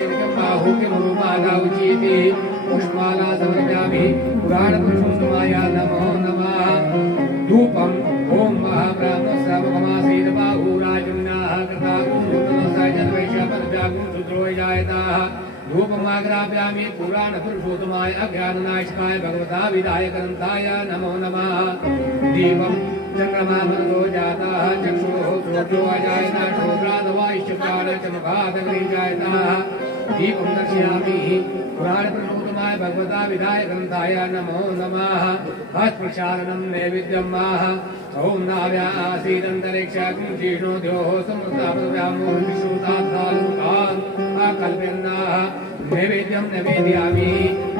बाहुक्यमनुमादावचीति पुष्पमाला समर्पयामि पुराणपुरुषोत्तमाय नमो नमः। धूपम् ॐ महाब्राह्मणश्रवकमासीत् बाहुराजन्याः कृताकुशूद्रोजायताः धूपमाग्राप्यामि पुराणपुरुषोत्तमाय अज्ञाननाशकाय भगवता विदायकरन्ताय नमो नमः। दीपम् चन्द्रमा मरुतो जाताः चक्षुः श्रोत्रो अजायता श्रोत्रादवाश्चकालचमुखादग्निजायताः दीपं दर्शयामि पुराणपुरुषोत्तमाय भगवता विदायकरन्ताय नमो नमः। हस्तप्रक्षालनं नैवेद्यं माह ॐ नाव्यासीदन्तरिक्षाग्निशीर्णो द्योः समृतापदव्यामो विश्रुतात्थालुकान् आकल्प्यन्नाः नैवेद्यं निवेदयामि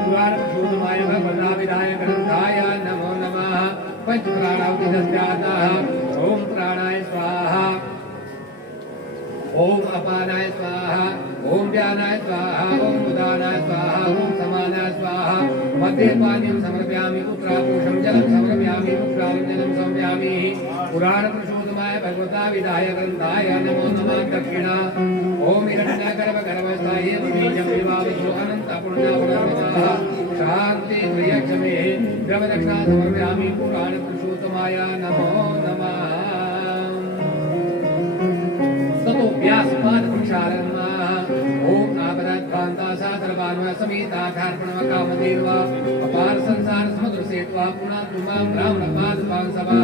पुराणपुरुषोत्तमाय भगवता विदायकरन्ताय नमो नमः। पंचप्राणावतिदस्यातः ॐ प्राणाय स्वाहा ॐ अपानाय स्वाहा ॐ व्यानाय स्वाहा ॐ उदानाय स्वाहा ॐ समानाय स्वाहा मध्ये पानीं समर्पयामि पुत्रापूषं जलं समर्पयामि पुत्रालं जलं समर्पयामि पुराणपुरुषोत्तमाय भगवता विदायकरन्ताय नमो नमः। दक्षिणा ॐ हिरण्यगर्भगर्भस्थाये बीजं विवावसो अनन्तपुण्यपुरः शान्ति प्रियक्षमे द्रवदक्षिणा समर्पयामि पुराणपुरुषोत्तमाय नमो नमः। व्यासपादप्रक्षालन्माः ॐ आपदाध्वान्ता सादरभानुः समेताधार्पणमकामदेवा अपार संसार समुद्रसेत्वा पुनः तुमां ब्राह्मणपादपांसवः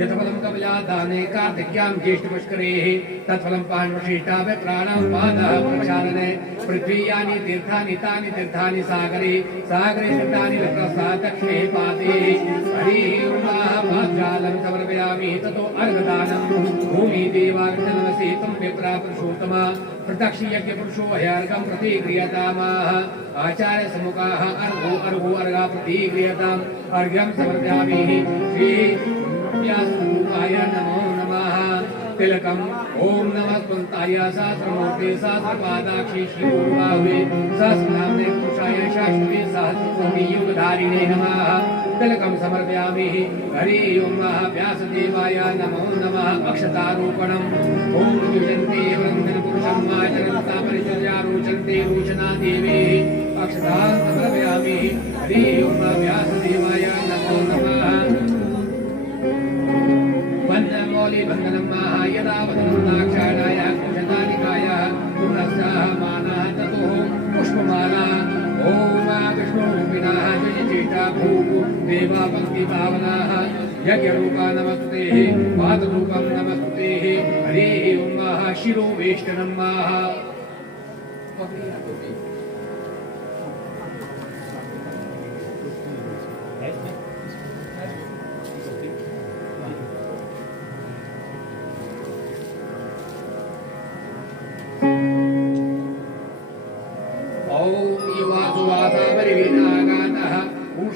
यत्फलं कमलादाने कार्तिक्यां ज्येष्ठपुष्करेः तत्फलं पाण्वशिष्टाभि प्राणां पादः प्रक्षालने पृथ्वीयानि तीर्थानि तानि तीर्थानि सागरे सागरे तीर्थानि प्रसाद दक्षिणे पाते हरिः महापाद्जालं समर्पयामि ततो अर्घदानं भूमि देवार्चनमसेतं विप्रा पुरुषोत्तमा प्रत्यक्ष यज्ञ पुरुषो ह्यर्घं प्रतिक्रियतामाः आचार्य सम्मुखाः अर्घो अर्घा प्रतिक्रियताम् अर्घ्यं समर्पयामि श्री व्यासरूपाय नमो नमः। तिलकम् ॐ नमः कुन्ताय सहस्रमूर्ते सहस्रपादाक्षि शिवोर्बाहुवे सहस्रनाम्ने पुरुषाय शाश्वते सहस्रकोटियुगधारिणे नमः। तिलकं समर्पयामि हरिः ओं व्यासदेवाय नमो नमः। अक्षतारोपणम् ॐ युजन्ते वृन्दनपुरुषं आचरन्ता परिचर्यारोचन्ते रोचना देवी अक्षतां समर्पयामि हरिः ओं व्यासदेवाय नमो नमः। वन्दनमौलिबन्धनं माह यदा वदनोदाक्षाणाय कुशतानिकाय पूर्णस्याः मानः ततो पुष्पमाला ॐ विष्णुरूपिणः द्विजचेष्टा भूः देवा पङ्क्तिभावनाः यज्ञरूपा नमस्तुते पादरूपं नमस्तुते हरिः ओं शिरोवेष्टनं माह।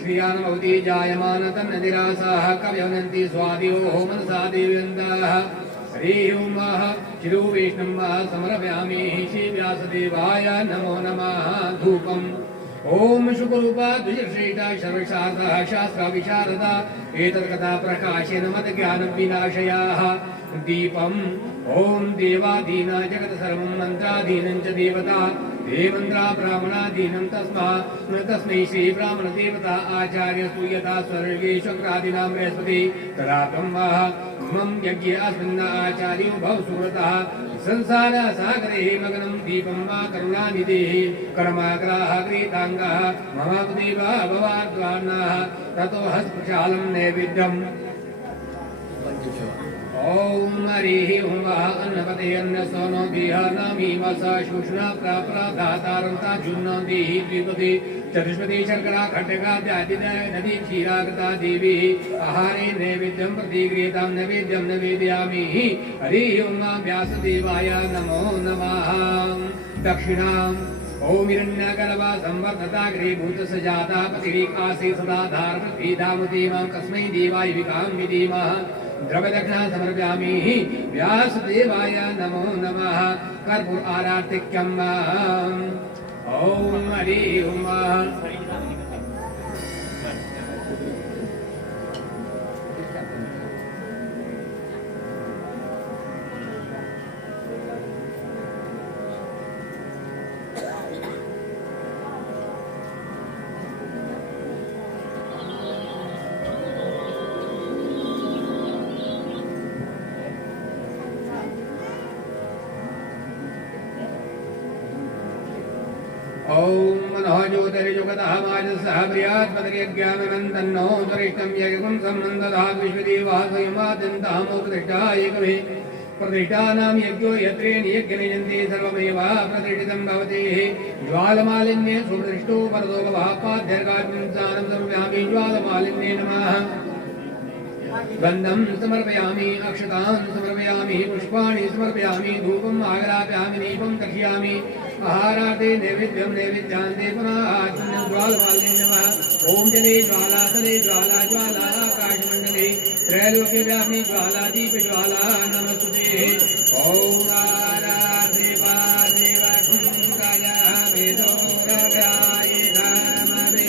श्रियानमवती जायमान तन्नदिरासाः कव्यवनन्ति स्वादियोः मनसा देव्यन्ताः हरिः ओं शिरोवेष्णं समर्पयामि श्रीव्यासदेवाय नमो नमः। धूपम् ॐ शुकरूपा द्विजश्रेष्ठा सर्वशास्त्रः शास्त्रविशारदा एतत्कथा प्रकाशेन मदज्ञानविनाशयाः दीपम् ॐ देवादीना जगत् सर्वं मन्त्राधीनं च देवता देवन्द्रा ब्राह्मणाधीनं तस्मै श्री ब्राह्मण देवता आचार्य स्तूयता स्वर्गे शुक्रादीनां बृहस्पति तदातं मम यज्ञ अस्मिन् आचार्यो भव सुरतः संसार सागरे मग्नं दीपं मा करुणानिधिः कर्माग्राः कृताङ्गः मम देवा भवाद्वान्नः ततो हस्तप्रक्षालं नैवेद्यम् ॐ हरिः ओं अन्नपते अन्नसोनो देहानामी मसा शुष्णा प्राप्राधातारन्ता जुन्नन्ति द्विपदे चतुष्पदे शर्करा खट्टका द्यादिदय नदी क्षीरागता देवी आहारे नैवेद्यं प्रतिक्रियतां नैवेद्यं निवेदयामि हरिः ओं व्यासदेवाय नमो नमः। दक्षिणाम् ॐ हिरण्यगर्भा संवर्धताग्रे भूतसजाता पतिरीकासे सदा धारपृथ्वीधामतीमां कस्मै देवाय विकां विधीमः। द्रव्यदक्षिणा समर्पयामि व्यासदेवाय नमो नमः। कर्पूर आरार्तिक्यम् ॐ हरिः ओं ओम मनः ज्योतिर्जुगतः वाजसः प्रियात्मतर्यज्ञाननन्दन्नो सुरिष्टं यज्ञं सम्मन्ददाः विश्वदेवाः स्वयमाद्यन्तामोपदिष्टायकवे प्रतिष्ठानां यज्ञो यत्रेण यज्ञनियन्ते सर्वमेव प्रतिष्ठितं भवति ज्वालमालिन्ये सुप्रतिष्ठो वरदो भवापाद्यर्गात्मं सर्वव्यापी ज्वालमालिन्ये नमः गन्धं समर्पयामि अक्षतान् समर्पयामि पुष्पाणि समर्पयामि धूपम् आग्रापयामि दीपं दर्शयामि आहारार्थे नैवेद्यं नैवेद्यान्ते पुनः ज्वालमालिन्ये नमः ॐ जले ज्वाला तले ज्वाला ज्वाला आकाशमण्डले त्रैलोक्यव्यापिनी ज्वाला दीप ज्वाला नमस्तुते ॐ आराधे देवकुङ्कायः वेदोरव्याय धामवे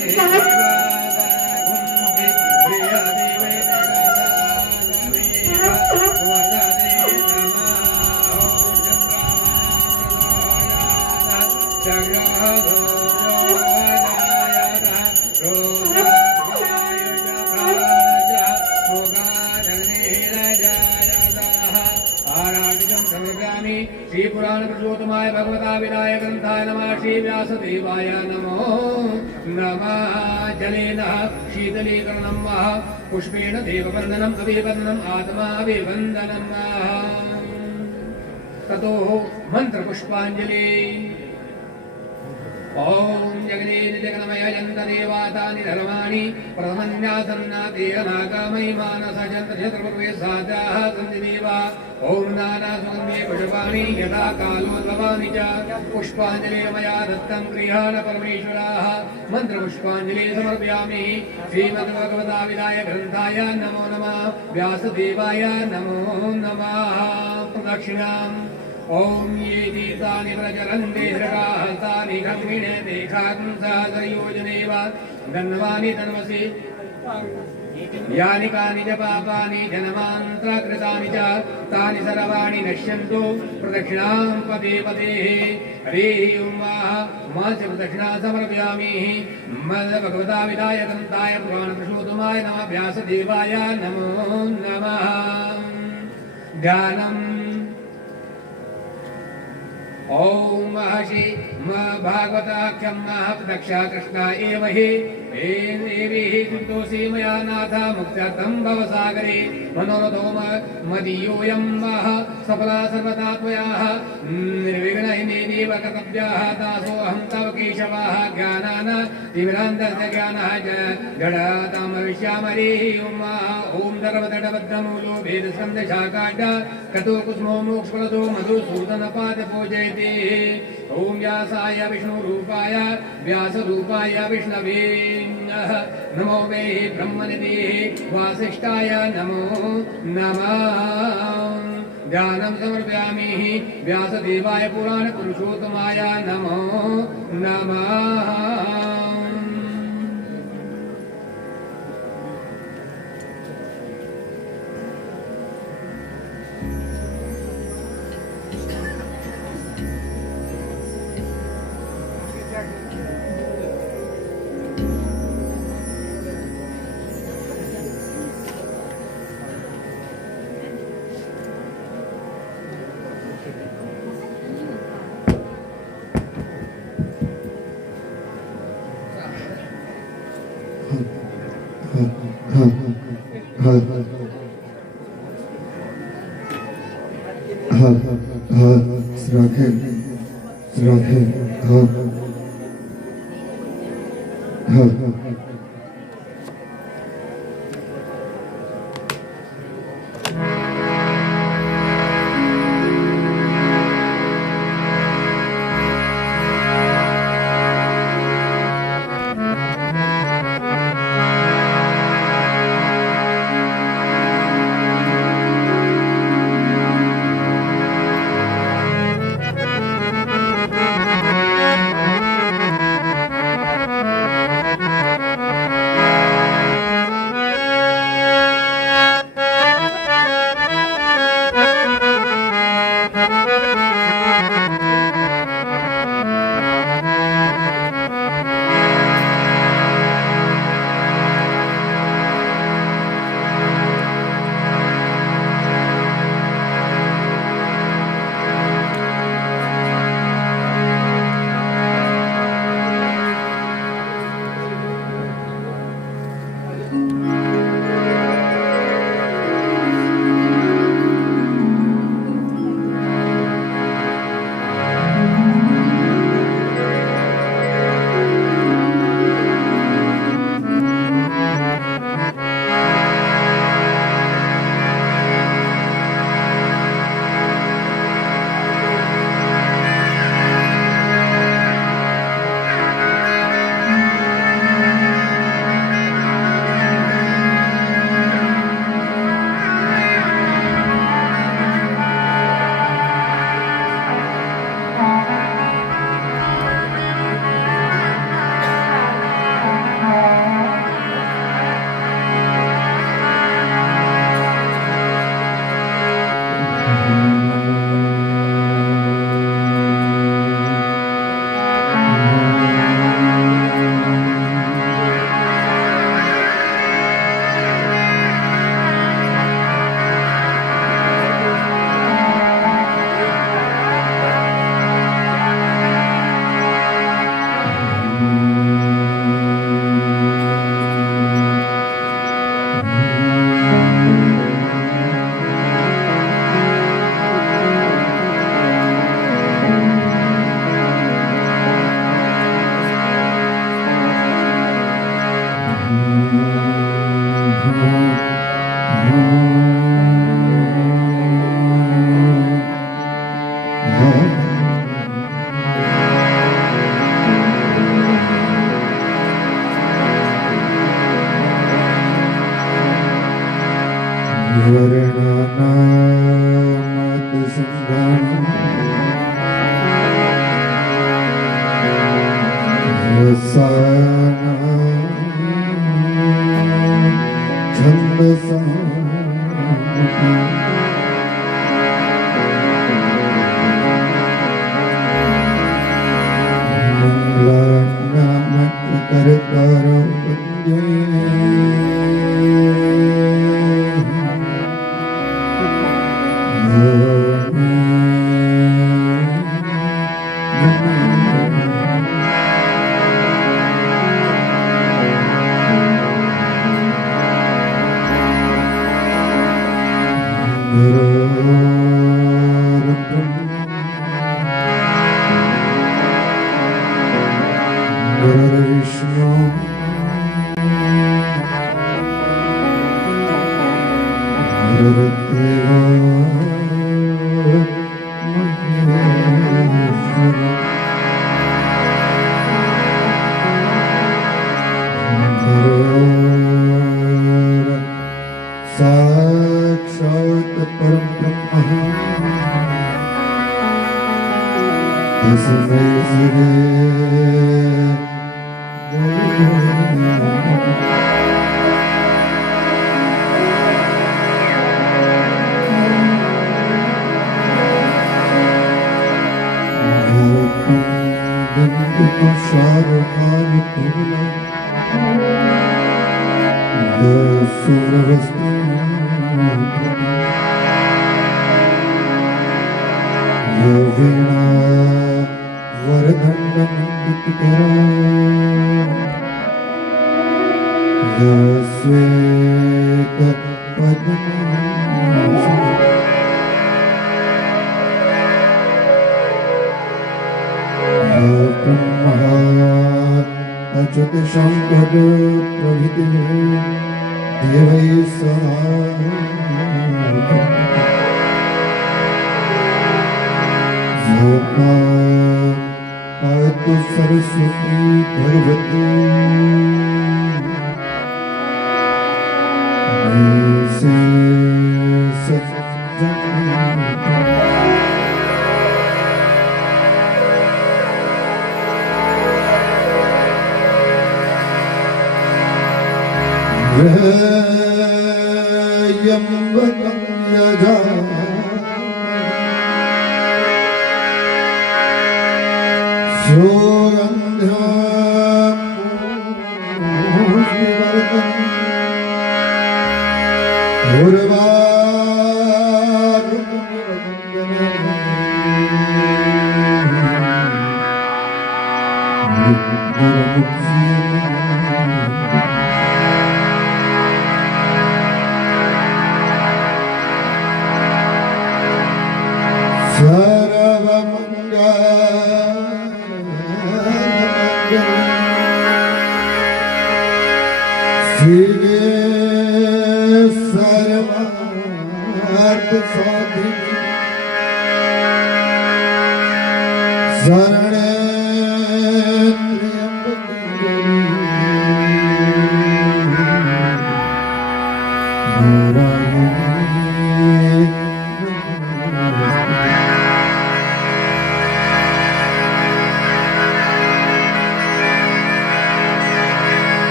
श्री पुराण पुरुषोत्तमाय भगवता विनाय ग्रंथाय नमः श्री व्यासदेवाय नमो नमः जलेन शीतलीकरणं वः पुष्पेण देववन्दनम् अभिवन्दनम् आत्मा अभिवन्दनम् ततो मंत्रपुष्पाञ्जलि ओम जगदेन जगन्मय जन्तदेवातानि धर्माणि प्रथमन्यासन्नातेनागामयि मानसजन्तक्षत्रपूर्वे साजाः सन्ति देवा ओम नानासुगन्धे पुष्पाणि यथा कालोद्भवानि च पुष्पाञ्जलि मया दत्तं गृहाण परमेश्वराः मन्त्रपुष्पाञ्जलि समर्पयामि श्रीमद्भगवता विनाय ग्रन्थाय नमो नमः व्यासदेवाय नमो नमः प्रदक्षिणाम् ओम ये दीतानि प्रचरन्ते हृगाहस्तानि गम्मिणे देखाग्ंसादयोजनेव गन्धवानि तन्वसि यानि कानि च पापानि जन्मान्तरकृतानि च तानि सर्वाणि नश्यन्तु प्रदक्षिणां पदे पदे हरिः ओं मास प्रदक्षिणा समर्पयामि भगवता विनाय ग्रन्थाय पुराणपुरुषोत्तमाय नमः व्यासदेवाय नमो नमः ध्यानम् ओम महर्षि भागवताख्यं प्रदक्षा कृष्णा एव हि देवी कुतोषि मया नाथ मुक्त्यर्थं भवसागरे मनोरथो मदीयोऽयं सफला सर्वदा त्वयाः निर्विघ्नः मे देव कर्तव्याः दासोऽहं तव केशवः ज्ञानान् तिमिरान्धस्य ज्ञानः जडतां विश्यामरेः ओम सर्वदडबद्धमूलो भेदस्कन्धशाकाढ्य कतो कुसुमो मोक्षप्रदो मधुसूदनपादपूजयते ओम व्यासाय विष्णुरूपाय व्यासरूपाय विष्णवे नमो मे ब्रह्मनिधे वासिष्ठाय नमो नमः ध्यानं समर्पयामि व्यासदेवाय पुराणपुरुषोत्तमाय नमो नमः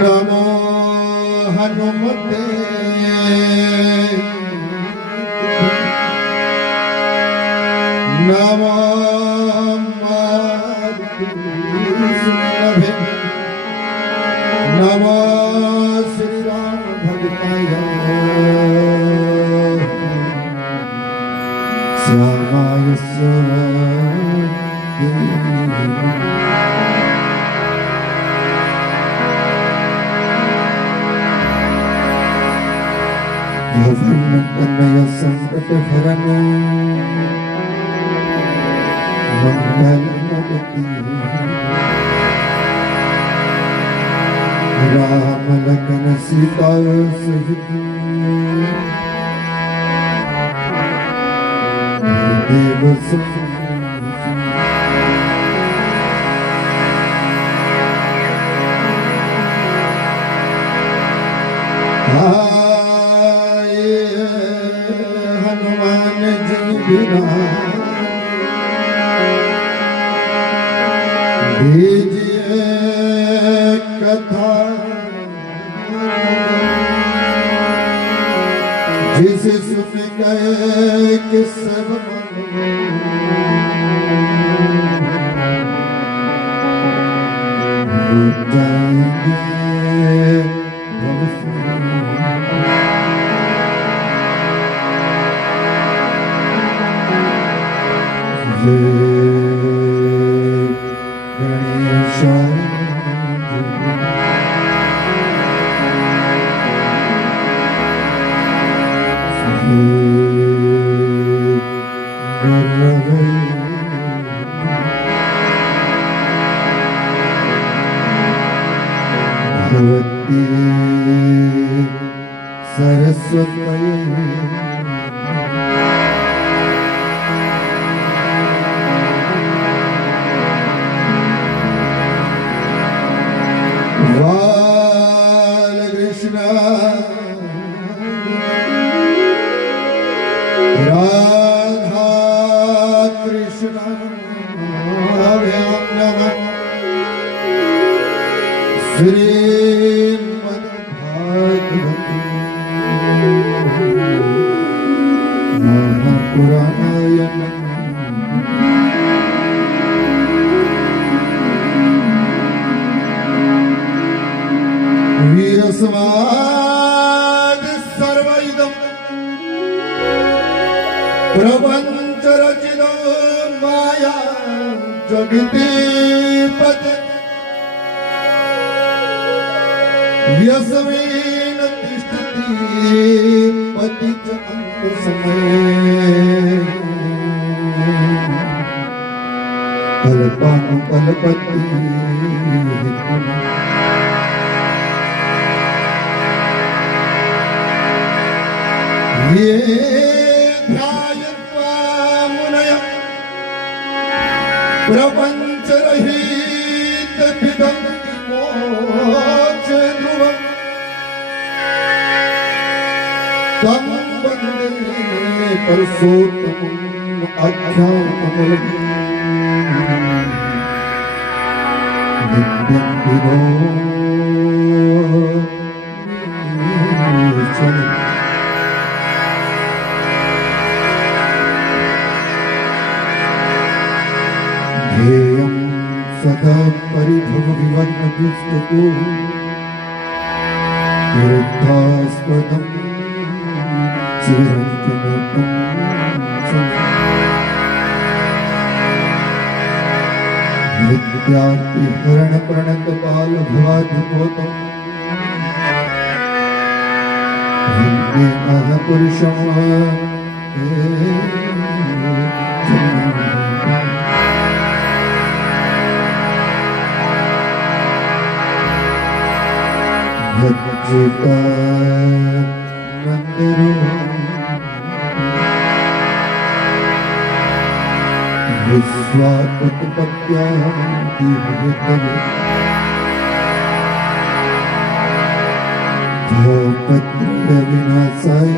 नमो हनुमते राम लखन सीता सहित देव हनुमान जी बिना भेजिए कथा जिसे सुन गए कि सब जाएंगे भगवती सरस्वती बालकृष्ण राधा कृष्ण श्रीमद्भागवती महापुराणायण वीरस्वाद सर्वैदं प्रपंच रचितं माया जगति पते यस्मिन् तिष्ठति पति च अन्तसमये कल्पानुकल्पति ये ध्यायत्वा मुनयः प्रपञ्चरहित विदन्ति मोक्षे ध्रुवम् तं वन्दे पुरुषोत्तमम् आख्यानमलम् नित्यं विरोचनम् ध्येयं सदा परिभवविवर्णदुष्टतो विरुद्धास्पदं चिरञ्जनतं विद्यार्थिहरणप्रणतबालभुवाधिपोतं वन्दे महपुरुषं विनाशाय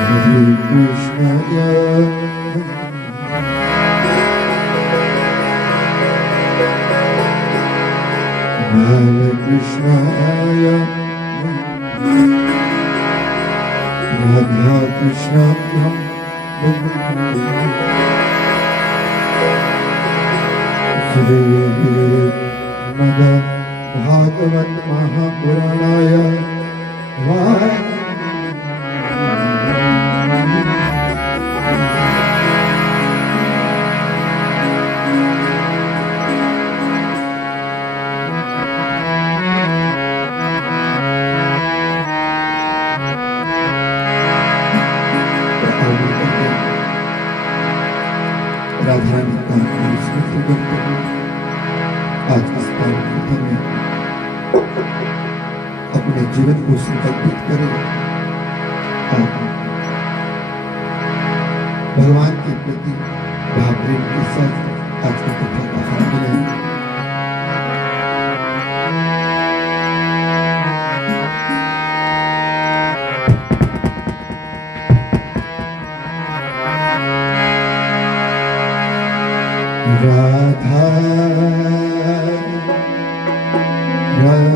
हरे कृष्णाय बालकृष्णाय राधा कृष्णाभ्यां श्रीमद् भागवत महापुराणाय राधारानी का स्मृति करते हुए आज इस पावन में अपने जीवन को संकल्पित करें और भगवान के प्रति भाव प्रेम के साथ आज की कथा का आरंभ करें। राधा राधा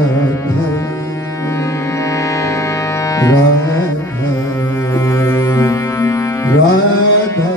राधा राधा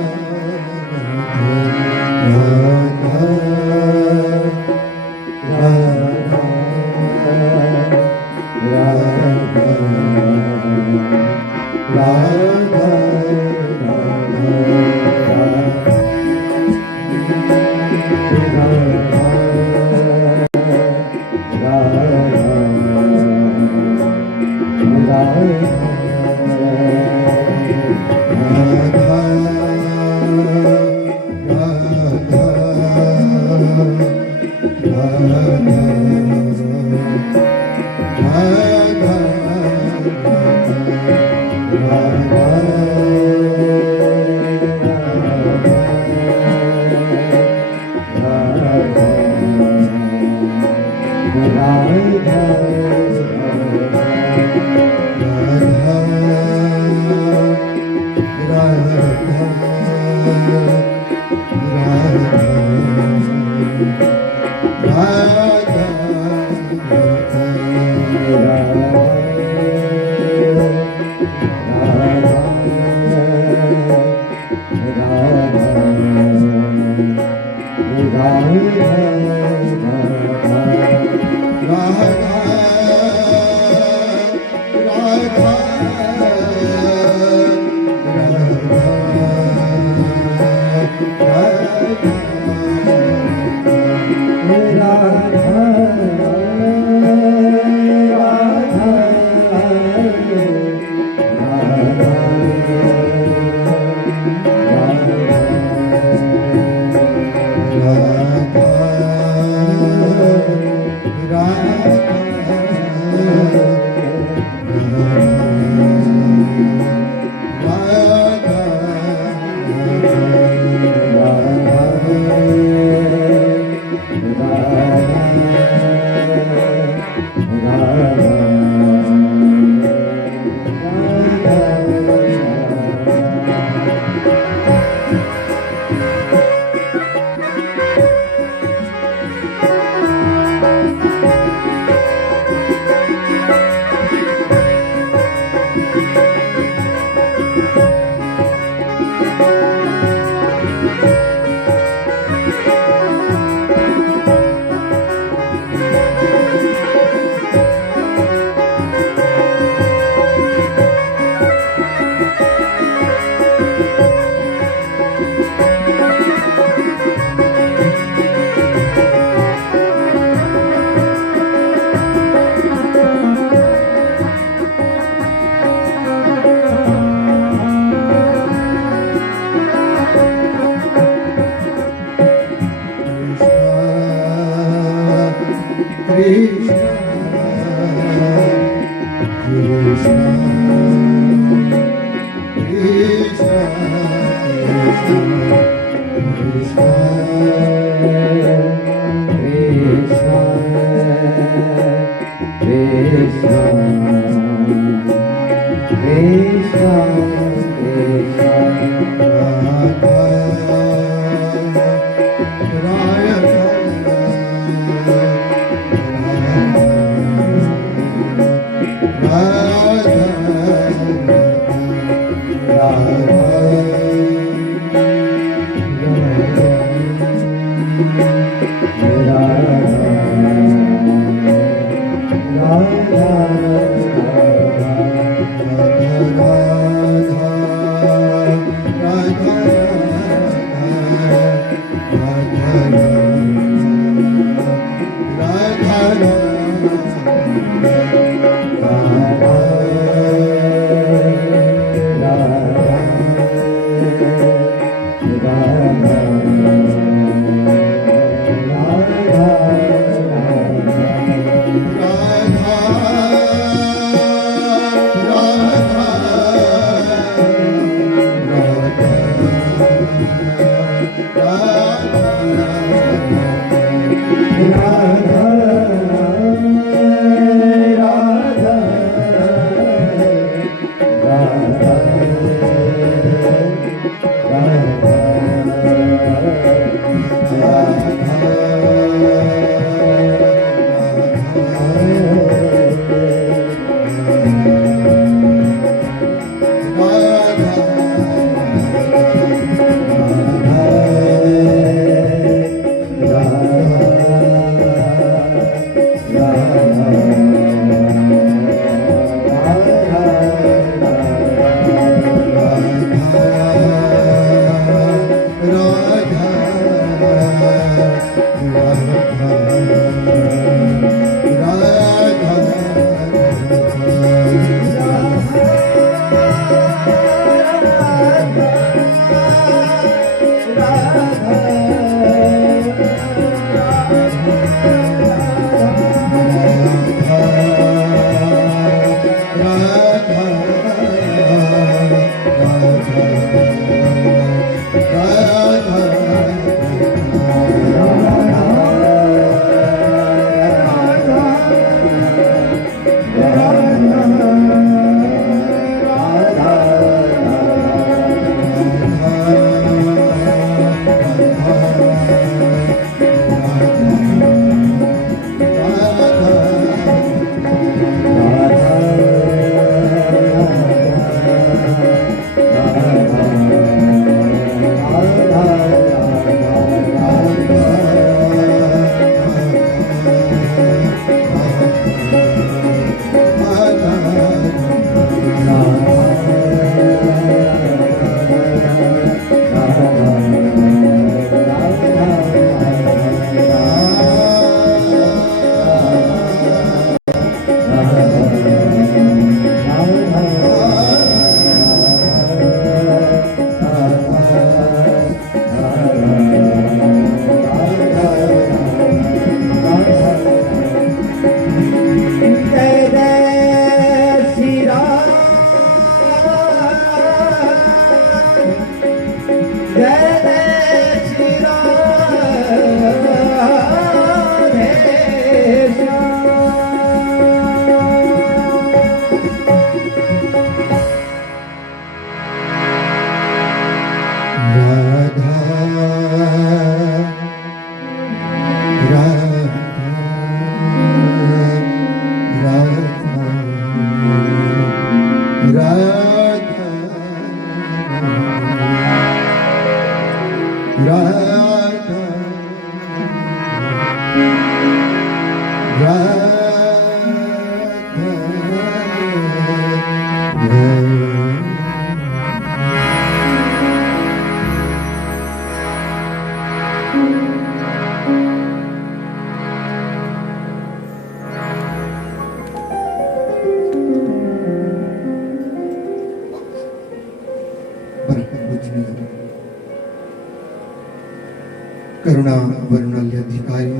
करुणा वर्णाल्याधिकारी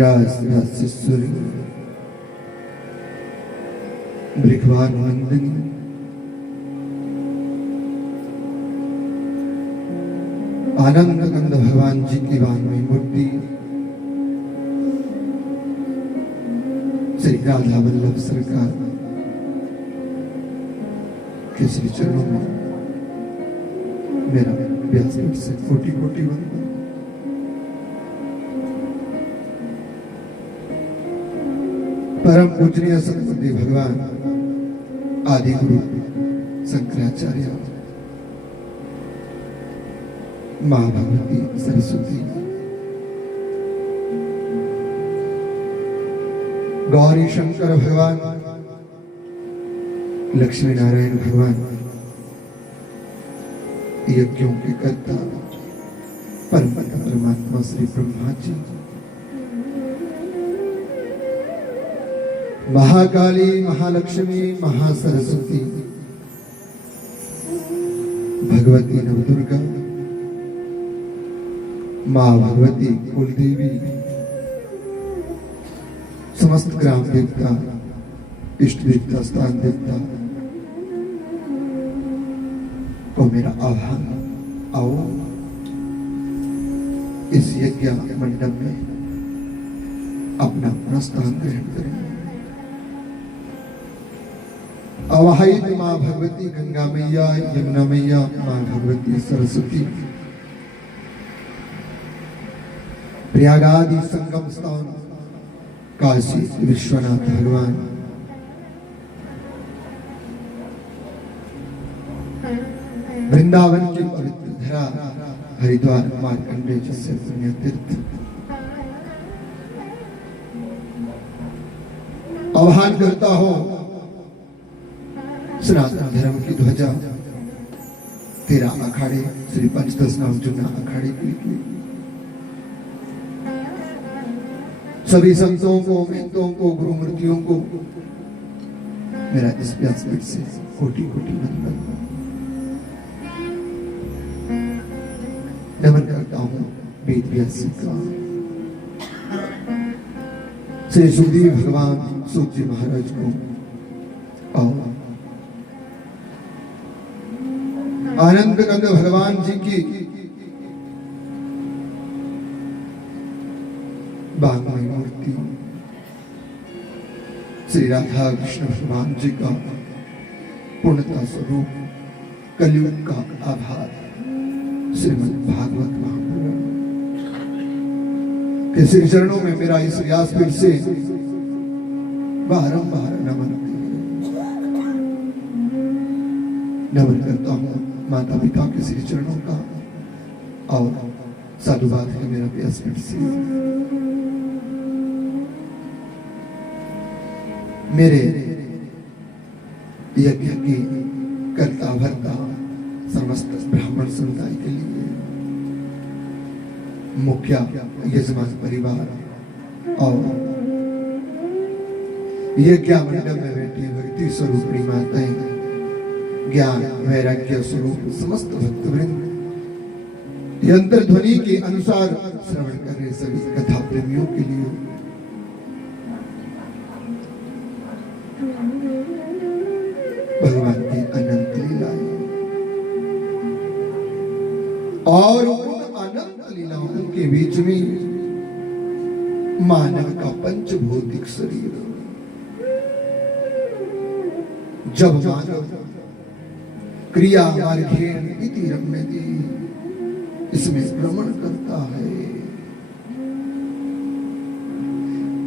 राजराजेश्वरी ब्रिखवान नंदिनी आनंद कंद भगवान जी की वानमयी मूर्ति श्री राधा वल्लभ सरकार के श्री चरणों में मेरा व्यासपीठ से कोटि कोटि वंदन। परम पूजनीय सतगुरु भगवान आदि गुरु शंकराचार्य मां भगवती सरस्वती गौरी शंकर भगवान लक्ष्मी नारायण भगवान यज्ञों के कर्ता परम परमात्मा श्री ब्रह्मा जी महाकाली महालक्ष्मी महासरस्वती भगवती नवदुर्गा मां भगवती कुलदेवी समस्त ग्राम देवता इष्ट देवता स्थान देवता को मेरा आह्वान, आओ इस यज्ञ मंडप में अपना अपना स्थान ग्रहण करें। अवाहित मां भगवती गंगा मैया यमुना मैया मां भगवती सरस्वती प्रयागादि संगम स्थान काशी विश्वनाथ भगवान वृंदावन की पवित्र धरा हरिद्वार मार्कंडेय जैसे पुण्य तीर्थ आह्वान करता हो सनातन धर्म की ध्वजा 13 अखाड़े श्री पंचदश नामजुना अखाड़े की सभी संतों को महंतों को गुरु मूर्तियों को मेरा इस व्यासपीठ से कोटि कोटि वंदन। नमन करता हूँ वेद व्यास का श्री सुखदेव भगवान सूत जी महाराज को और आनंद कंद भगवान जी की वांगमयी मूर्ति श्री राधा कृष्ण भगवान जी का पूर्णता स्वरूप कलयुग का आभार श्रीमद् भागवत महापुराण के श्री चरणों में मेरा इस व्यासपीठ से बारंबार नमन करता हूँ माता पिता के श्री चरणों का और साधुवाद है मेरा व्यासपीठ से मेरे यज्ञ की कर्ता भरता समस्त ब्राह्मण समुदाय के लिए मुखिया यजमान परिवार और यज्ञ मंडप में बैठी भक्ति स्वरूपिणी माताएं ज्ञान वैराग्य स्वरूप समस्त भक्तवृंद यंत्र ध्वनि के अनुसार श्रवण कर रहे सभी कथा प्रेमियों के लिए भगवान के और उन अनंत लीलाओं के बीच में मानव का पंचभौतिक शरीर, जब मानव क्रिया मार्गेण इति रम्यते इसमें भ्रमण करता है।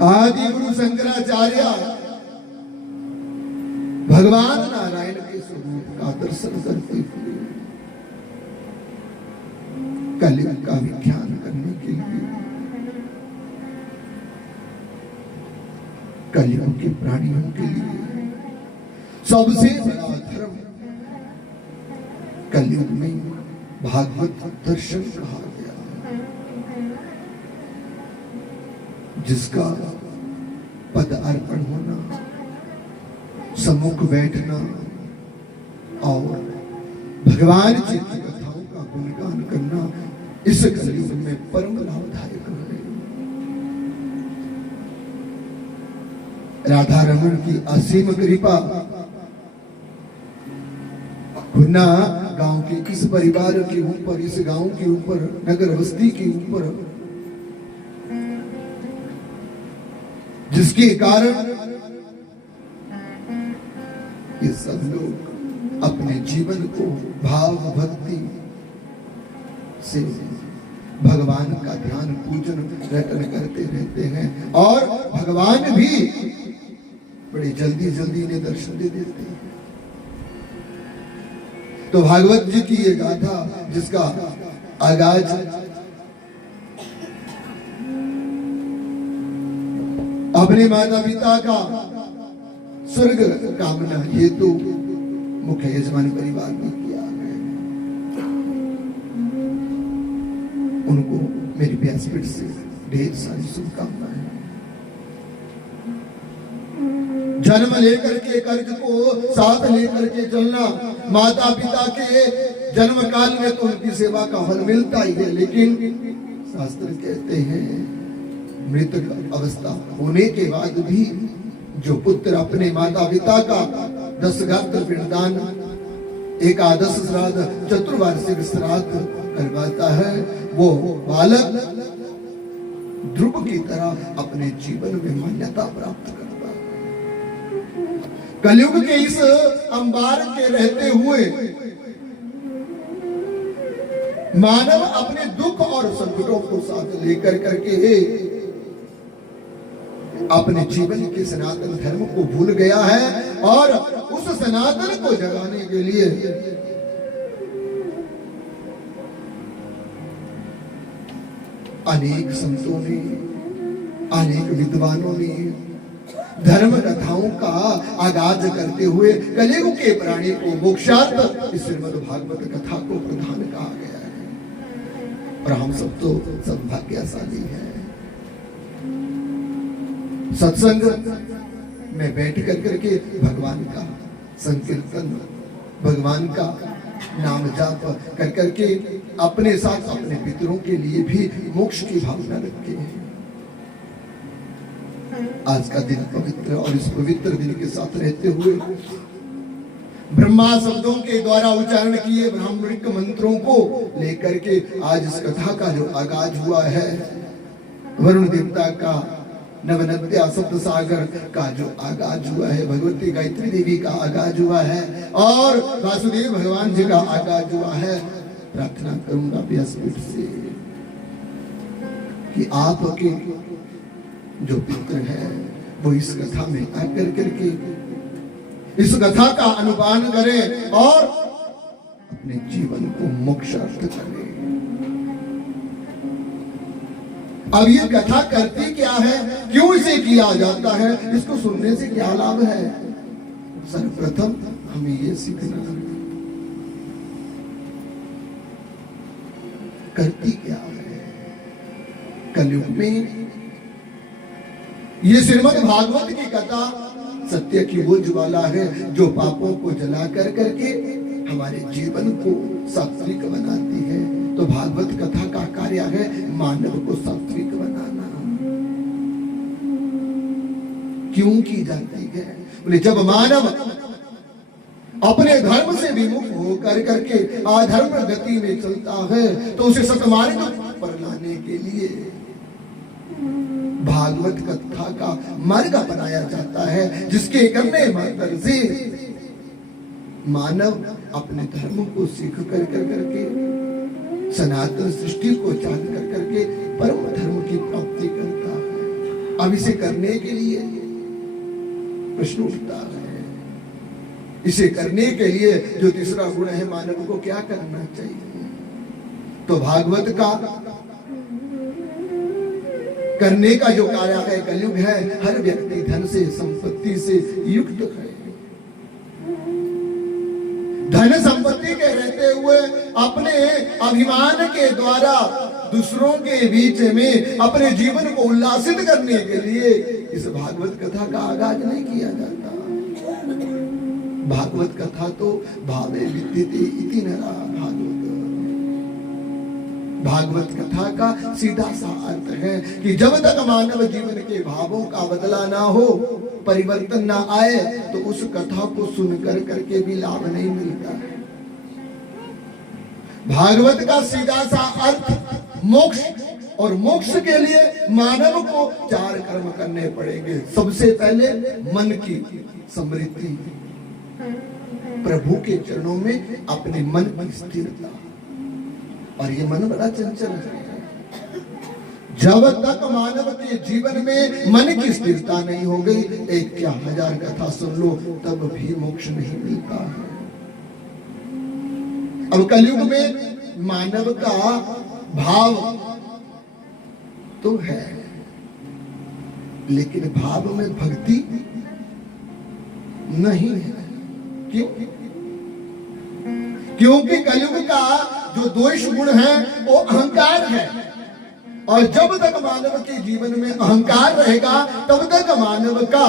आदि गुरु शंकराचार्य भगवान नारायण के स्वरूप का दर्शन करते हुए कलयुग का विख्यान करने के लिए कलयुग के प्राणियों के लिए सबसे बड़ा धर्म कलयुग में भागवत दर्शन कहा गया, जिसका पद अर्पण होना, सम्मुख बैठना और भगवान जी की कथाओं का गुणगान करना इस कलयुग में परम लाभदायक है। राधा रमन की असीम कृपा खुन्ना गांव के इस परिवार के ऊपर, इस गांव के ऊपर, नगर बस्ती के ऊपर, जिसके कारण ये सब लोग अपने जीवन को भाव भक्ति से भगवान का ध्यान पूजन रटन करते रहते हैं और भगवान भी बड़े जल्दी जल्दी इन्हें दर्शन दे देते हैं। तो भागवत जी की ये गाथा जिसका आगाज अपने माता पिता का स्वर्ग कामना हेतु मुख्य यजमान परिवार ने किया है, उनको मेरी व्यासपीठ से ढेर सारी शुभकामनाएं। जन्म लेकर के कर्ज को साथ लेकर के चलना, माता पिता के जन्म काल में तो उनकी सेवा का फल मिलता ही है, लेकिन शास्त्र कहते हैं मृतक अवस्था होने के बाद भी जो पुत्र अपने माता पिता का 10 गात्र पिंडदान, एकादश श्राद्ध, चतुर्वार्षिक श्राद्ध करवाता है, वो बालक ध्रुव की तरह अपने जीवन में मान्यता प्राप्त करता है। कलयुग के इस अंबार के रहते हुए मानव अपने दुख और संकटों को साथ लेकर करके अपने जीवन के सनातन धर्म को भूल गया है और उस सनातन को जगाने के लिए अनेक संतों ने, अनेक विद्वानों ने धर्म कथाओं का आगाज करते हुए कलयुग के प्राणी को मोक्षार्थ इस श्रीमद् भागवत कथा को प्रधान कहा गया है। और हम सब तो सौभाग्यशाली हैं, सत्संग में बैठ करके भगवान का संकीर्तन, भगवान का नाम जाप कर करके अपने साथ अपने पितरों के लिए भी मोक्ष की भावना रखते हैं। आज का दिन पवित्र और इस पवित्र दिन के साथ रहते हुए ब्रह्मा शब्दों के द्वारा उच्चारण किए ब्राह्मणिक मंत्रों को लेकर के आज इस कथा का जो आगाज हुआ है, वरुण देवता का नवनद्या सप्त सागर का जो आगाज हुआ है, भगवती गायत्री देवी का आगाज हुआ है और वासुदेव भगवान जी का आगाज हुआ है। प्रार्थना करूंगा व्यासपीठ से कि आपके जो पितर है वो इस कथा में आकर करके इस कथा का अनुपान करें और अपने जीवन को मोक्षार्थ करें। अब ये कथा करती क्या है, क्यों इसे किया जाता है, इसको सुनने से क्या लाभ है? सर्वप्रथम हमें ये सीखना है करती क्या है। कलयुग में ये श्रीमद् भागवत की कथा सत्य की वो ज्वाला है जो पापों को जला कर करके हमारे जीवन को सात्विक बनाती है। तो भागवत कथा का कार्य है मानव को सात्विक बनाना। क्यों की जाती है? बोले जब मानव अपने धर्म से विमुख होकर करके अधर्म गति में चलता है, तो उसे सतमार्ग पर लाने के लिए भागवत कथा का मार्ग अपनाया जाता है, जिसके करने मात्र से मानव अपने धर्म को सीख कर करके सनातन सृष्टि को जान कर करके परम धर्म की प्राप्ति करता है। अब इसे करने के लिए प्रश्न उठता है, इसे करने के लिए जो तीसरा गुण है, मानव को क्या करना चाहिए? तो भागवत का करने का जो कार्य है, कलयुग है, हर व्यक्ति धन से संपत्ति से युक्त है। धन संपत्ति के रहते हुए अपने अभिमान के द्वारा दूसरों के बीच में अपने जीवन को उल्लासित करने के लिए इस भागवत कथा का आगाज नहीं किया जाता। भागवत कथा तो भावे विद्यते इति नरा भागवत। भागवत कथा का सीधा सा अर्थ है कि जब तक मानव जीवन के भावों का बदला ना हो, परिवर्तन ना आए, तो उस कथा को सुनकर करके भी लाभ नहीं मिलता है। भागवत का सीधा सा अर्थ मोक्ष, और मोक्ष के लिए मानव को 4 कर्म करने पड़ेंगे। सबसे पहले मन की समृद्धि, प्रभु के चरणों में अपने मन की स्थिरता, और ये मन बड़ा चंचल है। जब तक मानव के जीवन में मन की स्थिरता नहीं हो गई, एक क्या 1000 कथा सुन लो, तब भी मोक्ष नहीं मिलता है। अब कलयुग में मानव का भाव तो है, लेकिन भाव में भक्ति नहीं है। क्यों? क्योंकि कलयुग का जो दोष गुण है वो अहंकार है, और जब तक मानव के जीवन में अहंकार रहेगा तब तक मानव का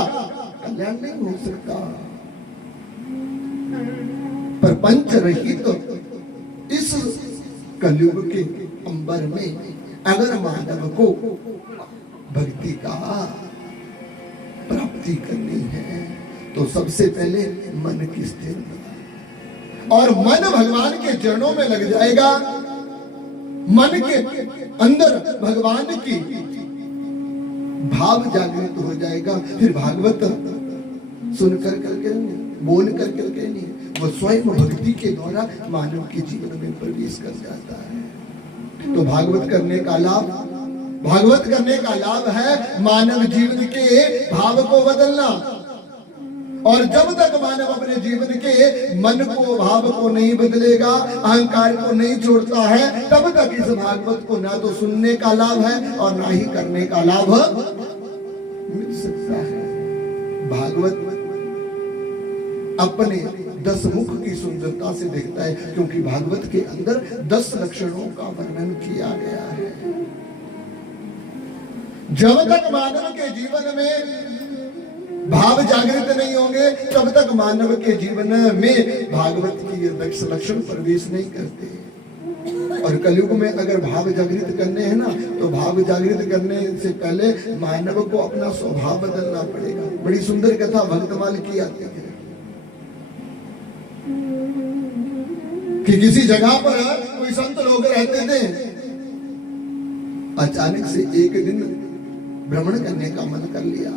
कल्याण नहीं हो सकता। पर पंच रहित तो इस कलयुग के अंबर में अगर मानव को भक्ति का प्राप्ति करनी है, तो सबसे पहले मन की स्थिरता, और मन भगवान के चरणों में लग जाएगा, मन के अंदर भगवान की भाव जागृत हो जाएगा। फिर भागवत सुन कर करके नहीं, बोल कर करके नहीं, वो स्वयं भक्ति के द्वारा मानव के जीवन में प्रवेश कर जाता है। तो भागवत करने का लाभ, भागवत करने का लाभ है मानव जीवन के भाव को बदलना। और जब तक मानव अपने जीवन के मन को, भाव को नहीं बदलेगा, अहंकार को नहीं छोड़ता है, तब तक इस भागवत को ना तो सुनने का लाभ है और ना ही करने का लाभ मिल सकता है। भागवत अपने 10 मुख की सुंदरता से देखता है, क्योंकि भागवत के अंदर 10 लक्षणों का वर्णन किया गया है। जब तक मानव के जीवन में भाव जागृत नहीं होंगे, तब तक मानव के जीवन में भागवत की 10 लक्षण प्रवेश नहीं करते। और कलयुग में अगर भाव जागृत करने हैं ना, तो भाव जागृत करने से पहले मानव को अपना स्वभाव बदलना पड़ेगा। बड़ी सुंदर कथा भक्तमाल की आती है कि किसी जगह पर कोई संत लोग रहते थे, अचानक से एक दिन भ्रमण करने का मन कर लिया,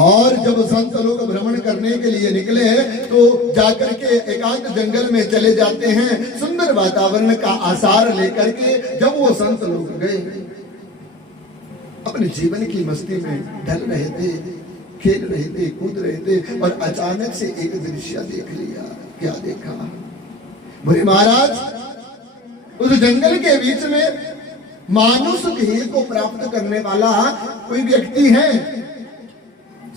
और जब संत लोग भ्रमण करने के लिए निकले तो जाकर के एकांत जंगल में चले जाते हैं, सुंदर वातावरण का आसार लेकर के। जब वो संत लोग गए, अपने जीवन की मस्ती में ढल रहे थे, खेल रहे थे, कूद रहे थे, और अचानक से एक दृश्य देख लिया। क्या देखा? बोले महाराज, उस जंगल के बीच में मानुष देह को प्राप्त करने वाला कोई व्यक्ति है।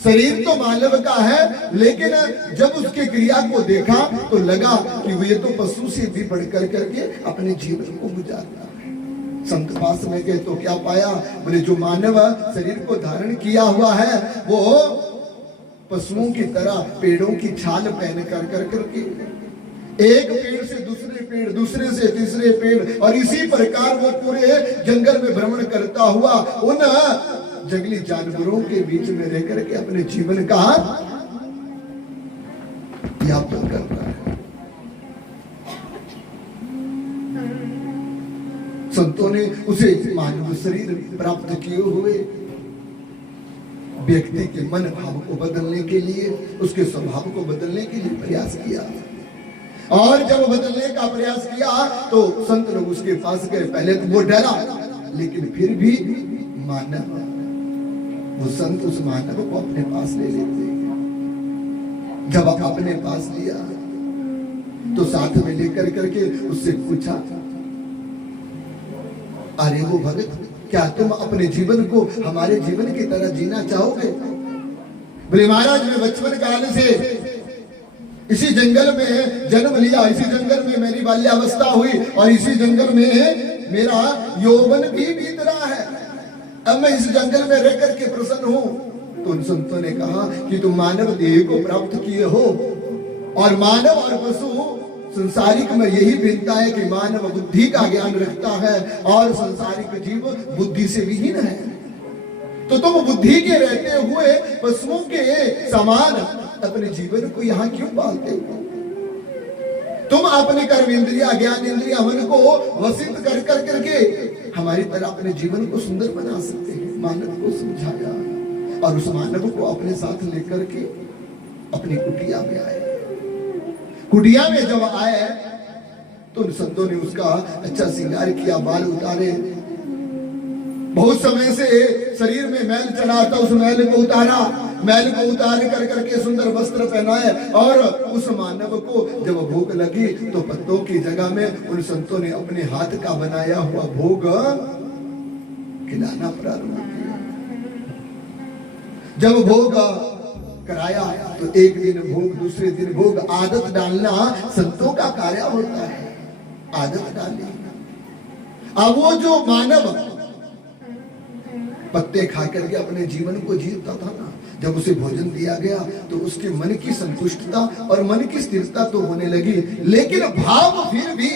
शरीर तो मानव का है, लेकिन जब उसके क्रिया को देखा तो लगा कि वो ये तो पशु से भी बढ़कर करके अपने जीवन को गुजारता है। संत पास में गए तो क्या पाया? बोले जो मानव शरीर को धारण किया हुआ है वो पशुओं की तरह पेड़ों की छाल पहन कर करके एक पेड़ से दूसरे पेड़, दूसरे से तीसरे पेड़, और इसी प्रकार वो पूरे जंगल में भ्रमण करता हुआ उन जंगली जानवरों के बीच में रह करके अपने जीवन का यापन कर रहा है। संतों ने उसे मानव शरीर प्राप्त किए हुए व्यक्ति के मन भाव को बदलने के लिए, उसके स्वभाव को बदलने के लिए प्रयास किया। और जब बदलने का प्रयास किया तो संत लोग उसके पास गए। पहले तो वो डरा, लेकिन फिर भी मानव, वो संत उस मानव को अपने पास ले लेते। जब अपने पास लिया तो साथ में लेकर करके उससे पूछा, अरे वो भगत, क्या तुम अपने जीवन को हमारे जीवन की तरह जीना चाहोगे? बोले महाराज, मैं बचपन काल से इसी जंगल में जन्म लिया, इसी जंगल में मेरी बाल्यावस्था हुई और इसी जंगल में मेरा यौवन भी बीत रहा है। अब मैं इस जंगल में रह करके प्रसन्न हूं। तो उन संतों ने कहा कि तुम मानव देह को प्राप्त किए हो, और मानव और पशु संसारिक में यही भिन्नता है कि मानव बुद्धि का ज्ञान रखता है और संसारिक जीव बुद्धि से विहीन है। तो तुम बुद्धि के रहते हुए पशुओं के समान अपने जीवन को यहाँ क्यों पालते हो? तुम अपने कर्म इंद्रिया, ज्ञान इंद्रिया, मन को वशित कर कर करके हमारी तरह अपने जीवन को सुंदर बना सकते हैं। मानव को समझाया और उस मानव को अपने साथ लेकर के अपनी कुटिया में आए। कुटिया में जब आए तो उन संतों ने उसका अच्छा श्रृंगार किया, बाल उतारे। बहुत समय से शरीर में मैल चढ़ा था, उस मैल को उतारा, मैल को उतार कर करके सुंदर वस्त्र पहनाए। और उस मानव को जब भूख लगी तो पत्तों की जगह में उन संतों ने अपने हाथ का बनाया हुआ भोग खिलाना प्रारंभ किया। जब भोग कराया तो एक दिन भोग, दूसरे दिन भोग। आदत डालना संतों का कार्य होता है, आदत डाली। अब वो जो मानव पत्ते खा करके अपने जीवन को जीता था ना, जब उसे भोजन दिया गया तो उसके मन की संतुष्टता और मन की स्थिरता तो होने लगी, लेकिन भाव फिर भी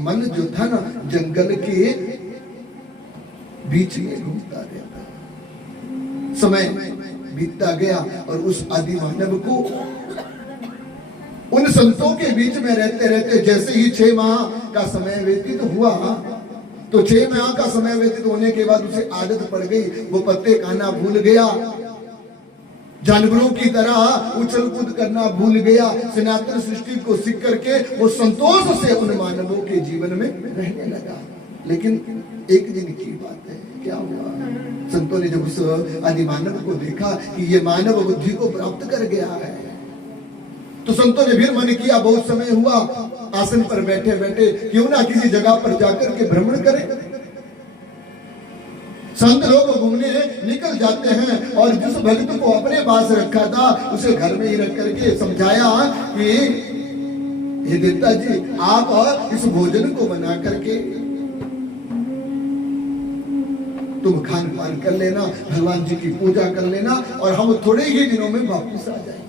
मन जो था ना जंगल के बीच में घूमता रहता। समय बीतता गया और उस आदि मानव को उन संतों के बीच में रहते रहते जैसे ही 6 माह का समय व्यतीत हुआ, तो 6 माह का समय व्यतीत होने के बाद उसे आदत पड़ गई, वो पत्ते खाना भूल गया, जानवरों की तरह उछल कूद करना भूल गया। सनातन सृष्टि को सीख करके वो संतोष से उन मानवों के जीवन में रहने लगा। लेकिन एक दिन की बात है, क्या हुआ? संतों ने जब उस आदि मानव को देखा कि ये मानव बुद्धि को प्राप्त कर गया है, तो संतों ने फिर मन किया, बहुत समय हुआ आसन पर बैठे बैठे, क्यों ना किसी जगह पर जाकर के भ्रमण करें। संत लोग घूमने निकल जाते हैं और जिस भक्त को अपने पास रखा था उसे घर में ही रख करके समझाया कि हे देवता जी, आप इस भोजन को बना करके तुम खान पान कर लेना, भगवान जी की पूजा कर लेना और हम थोड़े ही दिनों में वापस आ जाएंगे।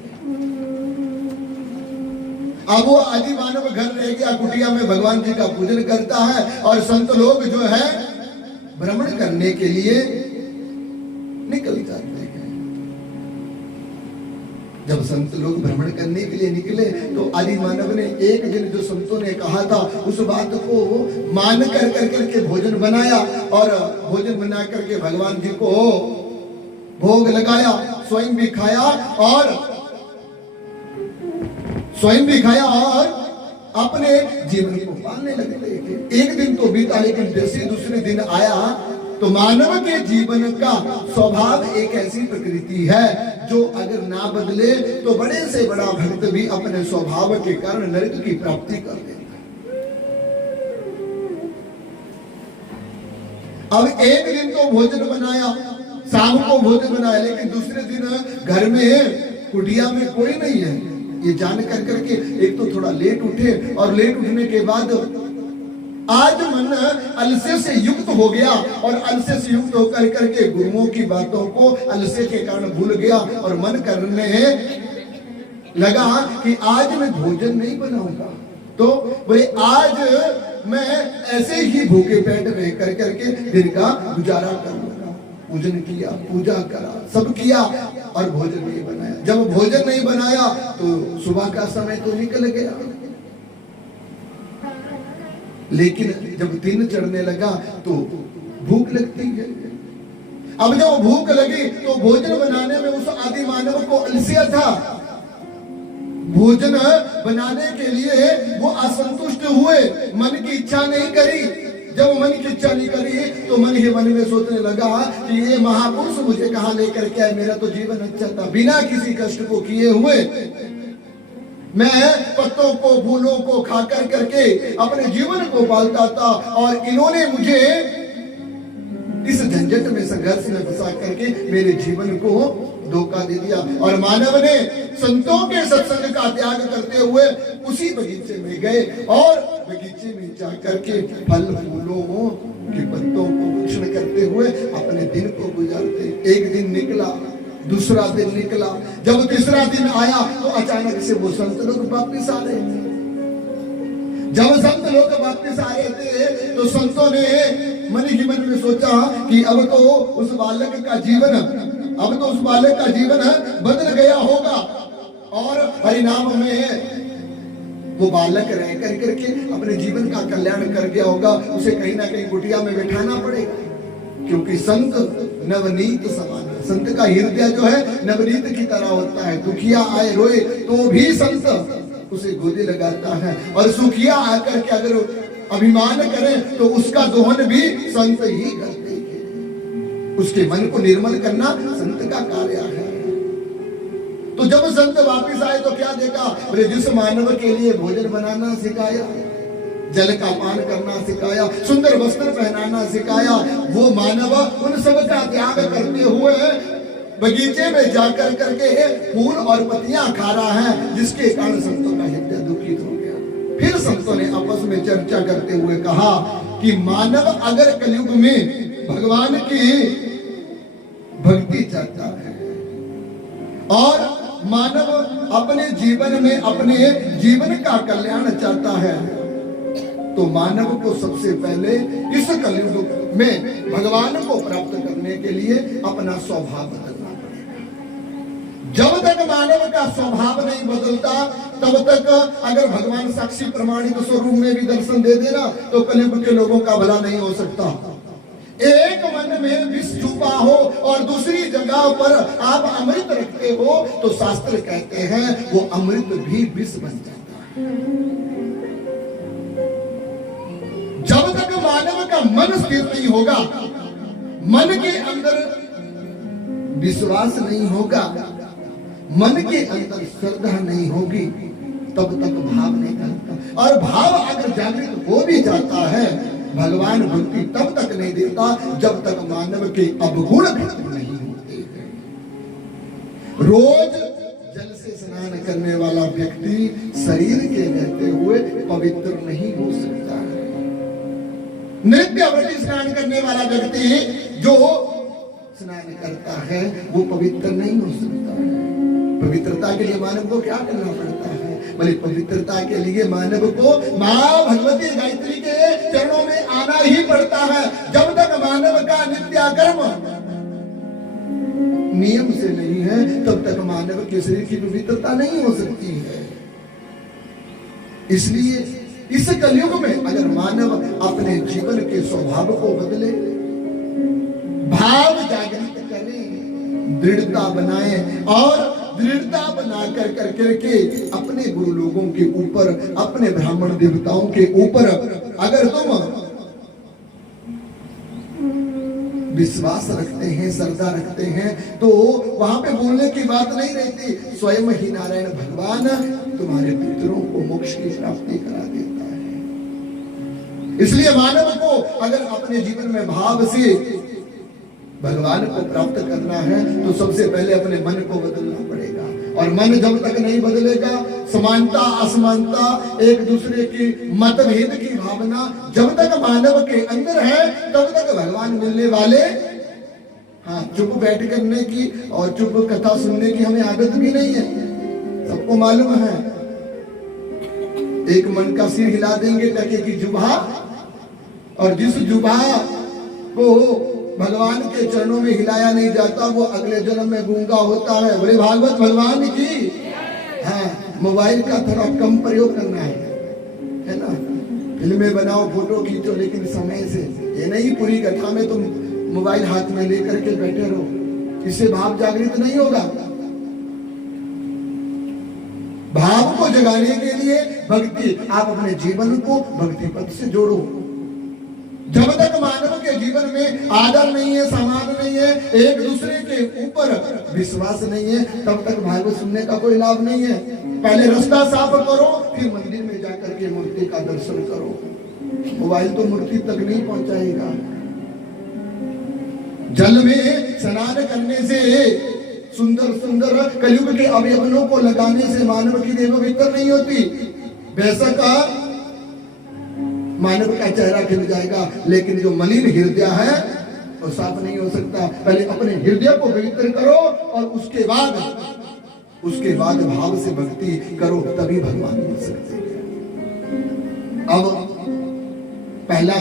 अब वो आदि मानव घर रह गया, कुटिया में भगवान जी का पूजन करता है और संत लोग जो है भ्रमण करने के लिए निकल जाते हैं। जब संत लोग भ्रमण करने के लिए निकले तो आदि मानव ने एक दिन जो संतों ने कहा था उस बात को मान कर करके भोजन बनाया और भोजन बना करके भगवान जी को भोग लगाया, स्वयं भी खाया और अपने जीवन को पालने लगे। एक दिन तो बीता, लेकिन जैसे दूसरे दिन आया तो मानव के जीवन का स्वभाव एक ऐसी प्रकृति है जो अगर ना बदले तो बड़े से बड़ा भक्त भी अपने स्वभाव के कारण नरक की प्राप्ति कर देता है। अब एक दिन तो भोजन बनाया, शाम को भोजन बनाया, लेकिन दूसरे दिन घर में कुटिया में कोई नहीं है। ये जान कर करके एक तो थोड़ा लेट उठे और लेट उठने के बाद आज मन अलसे से युक्त हो गया और अलसे से युक्त होकर करके गुरुओं की बातों को अलसे के कारण भूल गया और मन करने लगा कि आज मैं भोजन नहीं बनाऊंगा। तो बोले आज मैं ऐसे ही भूखे पेट रह कर करके दिन का गुजारा करूंगा। पूजन किया, पूजा करा, सब किया और भोजन नहीं बनाया। जब भोजन नहीं बनाया तो सुबह का समय तो निकल गया, लेकिन जब दिन चढ़ने लगा तो भूख लगती है। अब जब भूख लगी तो भोजन बनाने में उस आदि मानव को अलसिया था। भोजन बनाने के लिए वो असंतुष्ट हुए, मन की इच्छा नहीं करी। जब मन की इच्छा नहीं करी तो मन ही मन में सोचने लगा कि ये महापुरुष मुझे कहां लेकर के आए, मेरा तो जीवन अच्छा था, बिना किसी कष्ट को किए हुए मैं पत्तों को फूलों को खाकर करके अपने जीवन को पालता था, और इन्होंने मुझे इस झंझट में, संघर्ष में फंसा करके मेरे जीवन को धोखा दे दिया। और मानव ने संतों के सत्संग का त्याग करते हुए उसी बगीचे में गए और बगीचे में जाकर के फल फूलों के पत्तों को भक्षण करते हुए अपने दिन को गुजारते। एक दिन निकला, दूसरा दिन निकला, जब तीसरा दिन आया तो अचानक से वो संत लोग वापिस आ रहे थे। जब संत लोग वापिस आए थे तो संतों ने मन ही मन में सोचा कि अब तो उस बालक का जीवन बदल गया होगा, और परिणाम में वो बालक रह कर करके अपने जीवन का कल्याण कर गया होगा। उसे कहीं ना कहीं कुटिया में बैठाना पड़ेगा, क्योंकि संत नवनीत समान, संत का हृदय जो है नवनीत की तरह होता है। दुखिया आए रोए तो भी संत उसे गोदी लगाता है, और सुखिया आकर के अगर अभिमान करें तो उसका दोहन भी संत ही करते हैं। उसके मन को निर्मल करना संत का कार्य है। तो जब संत वापिस आए तो क्या देखा, बोले जिस मानव के लिए भोजन बनाना सिखाया, जल का पान करना सिखाया, सुंदर वस्त्र पहनाना सिखाया, वो मानव उन सब का त्याग करते हुए बगीचे में जाकर करके फूल और पत्तियां खा रहा है, जिसके कारण संतों का हृदय दुखित हो गया। फिर संतों ने आपस में चर्चा करते हुए कहा कि मानव अगर कलयुग में भगवान की भक्ति चाहता है और मानव अपने जीवन में अपने जीवन का कल्याण चाहता है, तो मानव को सबसे पहले इस कलयुग में भगवान को प्राप्त करने के लिए अपना स्वभाव बदलना पड़ेगा। जब तक मानव का स्वभाव नहीं बदलता तब तक अगर भगवान साक्षी प्रमाणित स्वरूप में भी दर्शन दे देना तो कलयुग के लोगों का भला नहीं हो सकता। एक मन में विष छुपा हो और दूसरी जगह पर आप अमृत रखते हो तो शास्त्र कहते हैं वो अमृत भी विष बन जाता है। जब तक मानव का मन स्थिर नहीं होगा, मन के अंदर विश्वास नहीं होगा, मन के अंदर श्रद्धा नहीं होगी, तब तक भाव नहीं करता। और भाव अगर जागृत हो भी जाता है, भगवान भक्ति तब तक नहीं देता जब तक मानव के अवगुण खत्म नहीं होते हैं। रोज जल से स्नान करने वाला व्यक्ति शरीर के रहते हुए पवित्र नहीं हो सकता है। नित्य स्नान करने वाला व्यक्ति जो स्नान करता है वो पवित्र नहीं हो सकता है। पवित्रता के लिए मानव को क्या करना पड़ता है? बोले पवित्रता के लिए मानव को माँ भगवती गायत्री के चरणों में आना ही पड़ता है। जब तक मानव का नित्याकर्म नियम से नहीं है तब तक मानव के शरीर की पवित्रता नहीं हो सकती है। इसलिए इस कलयुग में अगर मानव अपने जीवन के स्वभाव को बदले, भाव जागृत करे, दृढ़ता बनाए और दृढ़ता बना कर करके अपने गुरु लोगों के ऊपर, अपने ब्राह्मण देवताओं के ऊपर अगर तुम विश्वास रखते हैं, श्रद्धा रखते हैं, तो वहां पे बोलने की बात नहीं रहती। स्वयं ही नारायण भगवान तुम्हारे पितरों को मोक्ष की प्राप्ति करा देता है। इसलिए मानव को अगर अपने जीवन में भाव से भगवान को प्राप्त करना है तो सबसे पहले अपने मन को बदलना पड़ेगा। और मन जब तक नहीं बदलेगा, समानता असमानता, एक दूसरे की मतभेद की भावना जब तक मानव के अंदर है तब तक भगवान मिलने वाले। हाँ, चुप बैठ करने की और चुप कथा सुनने की हमें आदत भी नहीं है, सबको मालूम है। एक मन का सिर हिला देंगे टके की जुबा, और जिस जुबा को भगवान के चरणों में हिलाया नहीं जाता वो अगले जन्म में गूंगा होता है। बोले भागवत भगवान की। हाँ, मोबाइल का थोड़ा कम प्रयोग करना है ना। फिल्में बनाओ, फोटो खींचो, लेकिन समय से। ये नहीं पूरी कथा में तुम मोबाइल हाथ में लेकर के बैठे रहो, इससे भाव जागृत नहीं होगा। भाव को जगाने के लिए भक्ति, आप अपने जीवन को भक्ति पथ से जोड़ो। जब तक मानव के जीवन में आदर नहीं है, सम्मान नहीं है, एक दूसरे के ऊपर विश्वास नहीं है, तब तक भागवत सुनने का कोई लाभ नहीं है। पहले रास्ता साफ करो, फिर मंदिर में जाकर के मूर्ति का दर्शन करो। मोबाइल तो मूर्ति तक नहीं पहुंचाएगा। जल में स्नान करने से, सुंदर सुंदर कलयुग के अवयवों को लगाने से मानव की देह पवित्र नहीं होती। बेशक मानव का चेहरा खिल जाएगा, लेकिन जो मलिन हृदय है वो साफ नहीं हो सकता। पहले अपने हृदय को पवित्र करो और उसके बाद भाव से भक्ति करो, तभी भगवान मिल सकते हैं। अब पहला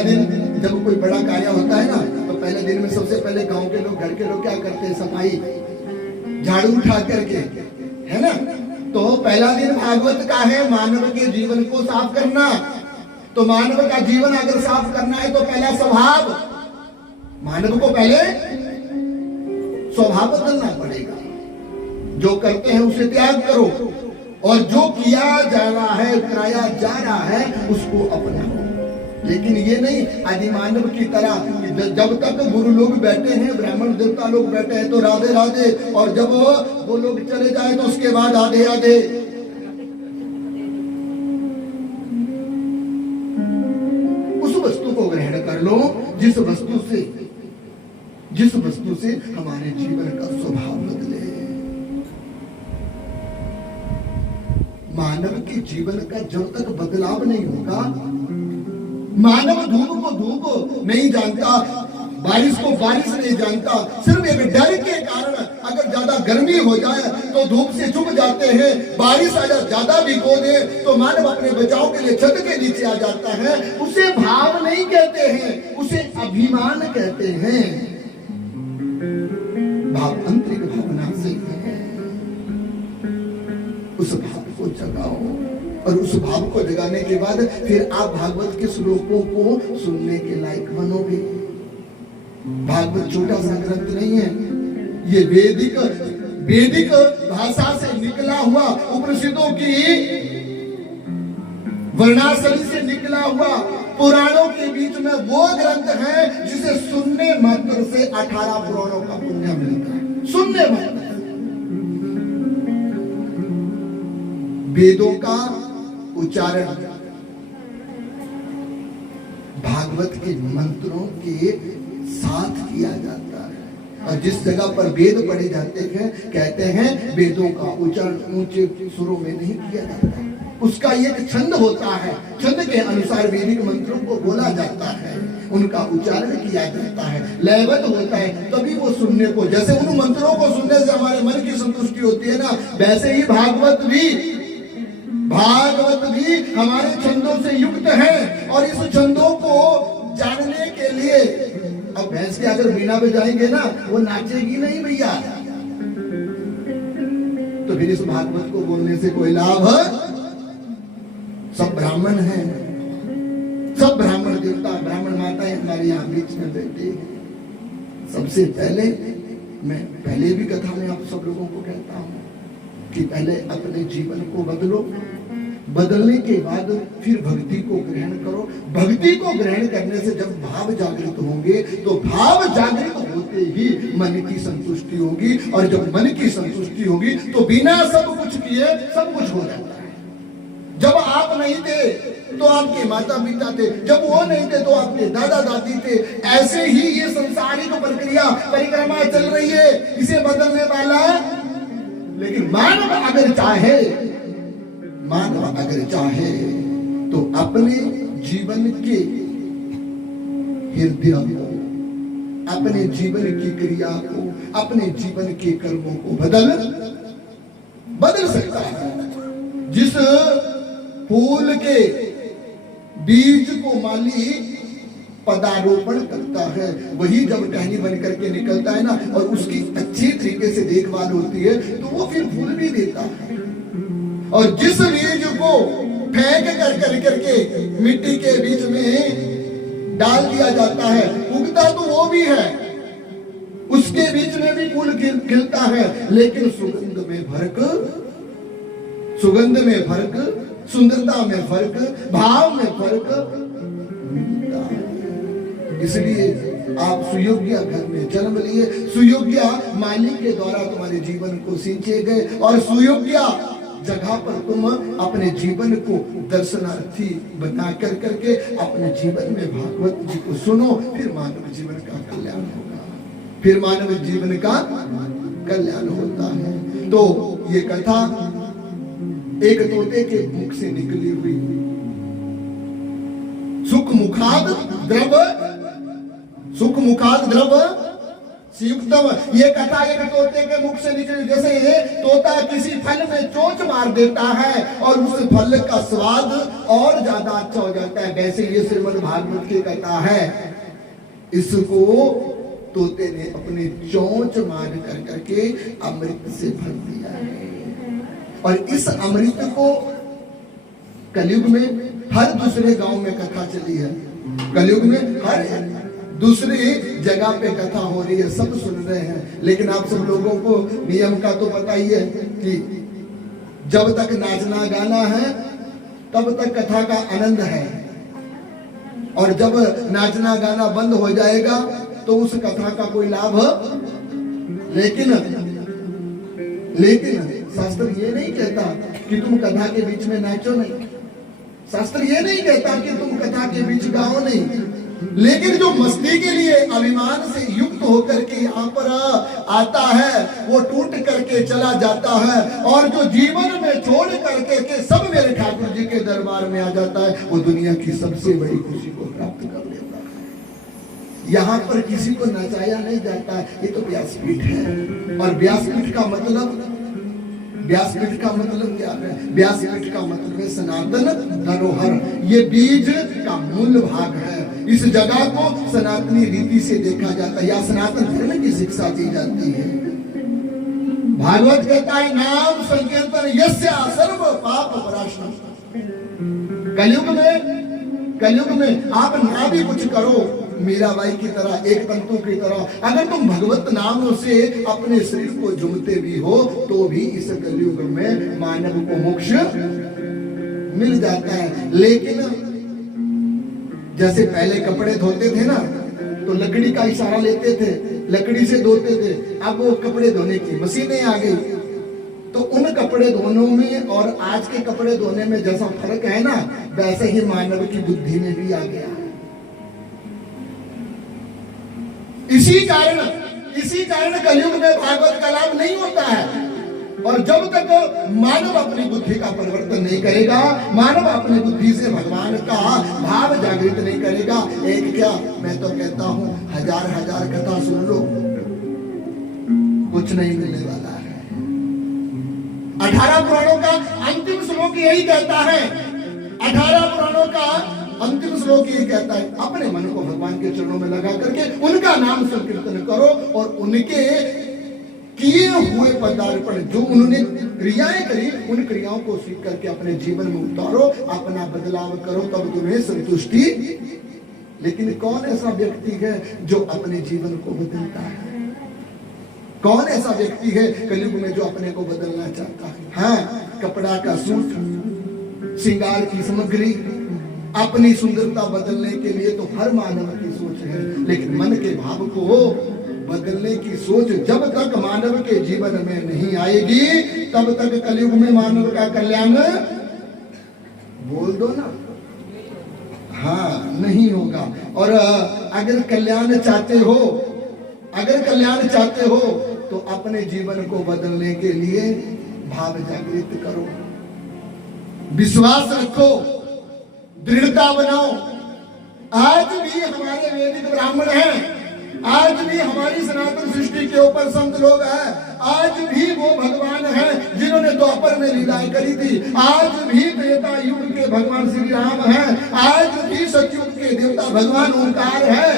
दिन जब कोई बड़ा कार्य होता है ना, तो पहले दिन में सबसे पहले गांव के लोग, घर के लोग क्या करते हैं? सफाई, झाड़ू उठा करके, है ना। तो पहला दिन भागवत का है मानव के जीवन को साफ करना। तो मानव का जीवन अगर साफ करना है तो पहला स्वभाव, मानव को पहले स्वभाव बदलना पड़ेगा। जो करते हैं उसे त्याग करो, और जो किया जा रहा है, कराया जा रहा है, उसको अपनाओ। लेकिन ये नहीं आदि मानव की तरह जब तक गुरु लोग बैठे हैं, ब्राह्मण देवता लोग बैठे हैं तो राधे राधे, और जब वो लोग चले जाए तो उसके बाद आधे आधे। उस वस्तु को ग्रहण कर लो जिस वस्तु से हमारे जीवन का स्वभाव बदले। मानव के जीवन का जब तक बदलाव नहीं होगा, मानव धूप को धूप नहीं जानता, बारिश को बारिश नहीं जानता। सिर्फ एक डर के कारण अगर ज्यादा गर्मी हो जाए तो धूप से छुप जाते हैं, बारिश अगर ज्यादा भिगो दे तो मानव अपने बचाव के लिए छत के नीचे आ जाता है। उसे भाव नहीं कहते हैं, उसे अभिमान कहते हैं। भाव आंतरिक भावना से है। उस भाव को जगाओ, और उस भाव को जगाने के बाद फिर आप भागवत के श्लोकों को सुनने के लायक बनोगे। भागवत छोटा सा ग्रंथ नहीं है, ये वैदिक भाषा से निकला हुआ, उपनिषदों की वर्णाशरी से निकला हुआ, पुराणों के बीच में वो ग्रंथ है जिसे सुनने मात्र से 18 पुराणों का पुण्य मिलता है। सुनने मात्र। वेदों का उच्चारण भागवत के मंत्रों के साथ किया जाता है। और जिस जगह पर वेद पढ़े जाते हैं, कहते हैं वेदों का उच्चारण ऊंचे सुरों में नहीं किया जाता, उसका एक छंद होता है, छंद के अनुसार वैदिक मंत्रों को बोला जाता है, उनका उच्चारण किया जाता है, लयबद्ध होता है, तभी वो सुनने को, जैसे उन मंत्रों को सुनने से हमारे मन की संतुष्टि होती है ना, वैसे ही भागवत भी हमारे छंदों से युक्त है। और इस छंदों को जानने के लिए, अब भैंस के अगर बीना बजाएंगे ना, वो नाचेगी नहीं भैया, तो फिर इस भागवत को बोलने से कोई लाभ है? सब ब्राह्मण हैं, सब ब्राह्मण देवता, ब्राह्मण माताएं हमारे यहाँ बीच में बैठे हैं। सबसे पहले, मैं पहले भी कथा में आप सब लोगों को कहता हूं कि पहले अपने जीवन को बदलो, बदलने के बाद फिर भक्ति को ग्रहण करो। भक्ति को ग्रहण करने से जब भाव जागृत होंगे, तो भाव जागृत होते ही मन की संतुष्टि होगी, और जब मन की संतुष्टि होगी तो बिना सब कुछ किए सब कुछ हो जाता है। जब आप नहीं थे तो आपके माता पिता थे, जब वो नहीं थे तो आपके दादा दादी थे। ऐसे ही ये संसारिक प्रक्रिया परिक्रमा चल रही है, इसे बदलने वाला। लेकिन मानव अगर चाहे तो अपने जीवन के हृदय को, अपने जीवन की क्रिया को, अपने जीवन के कर्मों को बदल सकता है। जिस फूल के बीज को माली पदारोपण करता है, वही जब टहनी बन करके निकलता है ना और उसकी अच्छी तरीके से देखभाल होती है तो वो फिर फूल भी देता है। और जिस बीज को फेंक कर करके मिट्टी के बीच में डाल दिया जाता है, उगता तो वो भी है, उसके बीच में भी फूल खिलता है, लेकिन सुगंध में फर्क, सुंदरता में फर्क, भाव में फर्क मिलता है। इसलिए आप सुयोग्य घर में जन्म लिए, सुयोग्य मालिक के द्वारा तुम्हारे जीवन को सिंचे गए और सुयोग्य जगह पर तुम अपने जीवन को दर्शनार्थी बना कर करके अपने जीवन में भागवत जी को सुनो, फिर मानव जीवन का कल्याण होगा, फिर मानव जीवन का कल्याण होता है। तो ये कथा एक तोते के मुख से निकली हुई, सुख मुखाद द्रव संयुक्तम, ये कथा एक तोते के मुख से निकली। जैसे ये तोता किसी फल में चोंच मार देता है और उस फल का स्वाद और ज्यादा अच्छा हो जाता है, वैसे ये श्रीमद् भागवत की कथा है। इसको तोते ने अपनी चोंच मार कर करके अमृत से भर दिया है और इस अमृत को कलयुग में हर दूसरे गांव में कथा चली है, कलयुग में हर दूसरी जगह पे कथा हो रही है, सब सुन रहे हैं। लेकिन आप सब लोगों को नियम का तो पता ही है कि जब तक नाचना गाना है तब तक कथा का आनंद है, और जब नाचना गाना बंद हो जाएगा तो उस कथा का कोई लाभ। लेकिन शास्त्र ये नहीं कहता कि तुम कथा के बीच में नाचो नहीं, शास्त्र ये नहीं कहता कि तुम कथा के बीच गाओ नहीं, लेकिन जो मस्ती के लिए अभिमान से युक्त होकर के यहाँ पर आता है वो टूट करके चला जाता है, और जो जीवन में छोड़ करके के सब मेरे ठाकुर जी के दरबार में आ जाता है वो दुनिया की सबसे बड़ी खुशी को प्राप्त कर लेता है। यहाँ पर किसी को नचाया नहीं जाता, ये तो व्यासपीठ है। और व्यासपीठ का मतलब क्या है? व्यासपीठ का मतलब है सनातन धरोहर, ये बीज का मूल भाग है। इस जगह को सनातनी रीति से देखा जाता है या सनातन धर्म की शिक्षा दी जाती है। भागवत कहता है नाम संकीर्तन यस्य सर्व पाप प्रणाशनम। कलयुग में आप ना भी कुछ करो, मीराबाई की तरह, एक तंतु की तरह, अगर तुम भगवत नाम से अपने शरीर को जुमते भी हो तो भी इस कलयुग में मानव को मोक्ष मिल जाता है। लेकिन जैसे पहले कपड़े धोते थे ना तो लकड़ी का इशारा लेते थे, लकड़ी से धोते थे, अब वो कपड़े धोने की मशीनें आ गई, तो उन कपड़े धोने में और आज के कपड़े धोने में जैसा फर्क है ना, वैसे ही मानव की बुद्धि में भी आ गया है। इसी कारण कलयुग में भागवत का लाभ नहीं होता है। और जब तक मानव अपनी बुद्धि का परिवर्तन नहीं करेगा, मानव अपनी बुद्धि से भगवान का भाव जागृत नहीं करेगा, एक क्या मैं तो कहता हूं हजार कथा सुन लो, कुछ नहीं मिलने वाला है। 18 पुराणों का अंतिम श्लोक यही कहता है, 18 पुराणों का अंतिम श्लोक ये कहता है अपने मन को भगवान के चरणों में लगा करके उनका नाम संकीर्तन करो और उनके किए हुए पदार्पण जो उन्होंने क्रियाएं करी उन क्रियाओं को सीख करके अपने जीवन में उतारो, अपना बदलाव करो, तब तुम्हें संतुष्टि। लेकिन कौन ऐसा व्यक्ति है जो अपने जीवन को बदलता है? कौन ऐसा व्यक्ति है कलयुग में जो अपने को बदलना चाहता है? हाँ, कपड़ा का सूट, श्रृंगार की सामग्री, अपनी सुंदरता बदलने के लिए तो हर मानव की सोच है, लेकिन मन के भाव को बदलने की सोच जब तक मानव के जीवन में नहीं आएगी तब तक कलयुग में मानव का कल्याण, बोल दो ना, हाँ, नहीं होगा। और अगर कल्याण चाहते हो तो अपने जीवन को बदलने के लिए भाव जागृत करो, विश्वास रखो, दृढ़ता बनाओ। आज भी हमारे वैदिक ब्राह्मण हैं, आज भी हमारी सनातन सृष्टि के ऊपर संत लोग हैं, आज भी वो भगवान हैं जिन्होंने द्वापर में लीलाएं करी थी, आज भी त्रेता युग के भगवान श्री राम हैं, आज भी सतयुग के देवता भगवान ओंकार है।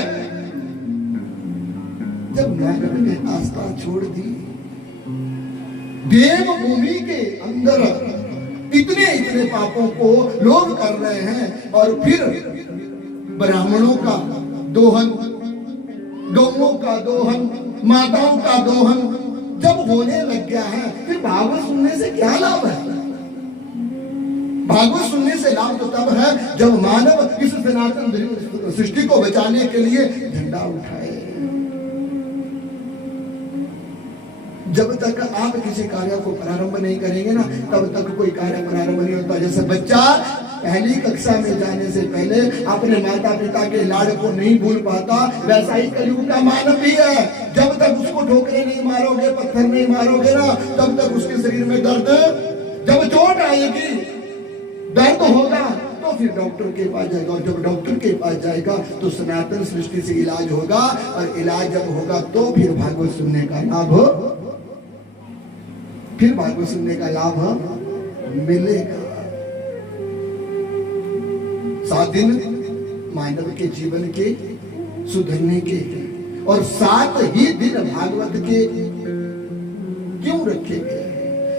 जब मानव ने आस्था छोड़ दी, देव भूमि के अंदर इतने पापों को लोग कर रहे हैं, और फिर ब्राह्मणों का दोहन, गौओं का दोहन, माताओं का दोहन जब होने लग गया है, फिर भागवत सुनने से क्या लाभ है? भागवत सुनने से लाभ तो तब है जब मानव इस सनातन सृष्टि को बचाने के लिए झंडा उठाए। जब तक आप किसी कार्य को प्रारंभ नहीं करेंगे ना, तब तक कोई कार्य प्रारंभ नहीं होता। जैसे बच्चा पहली कक्षा में जाने से पहले अपने माता पिता के लाड़ को नहीं भूल पाता, वैसा ही कलयुग का मानव भी है। जब तक उसको ठोकरे नहीं मारोगे, पत्थर नहीं मारोगे ना, तब तक उसके शरीर में दर्द, जब चोट आएगी, दर्द होगा, तो फिर डॉक्टर के पास जाएगा, और जब डॉक्टर के पास जाएगा तो सनातन सृष्टि से इलाज होगा, और इलाज जब होगा तो फिर भागवत सुनने का लाभ हो, फिर भागवत सुनने का लाभ मिलेगा। 7 दिन मानव के जीवन के सुधरने के, और 7 ही दिन भागवत के क्यों रखे गए?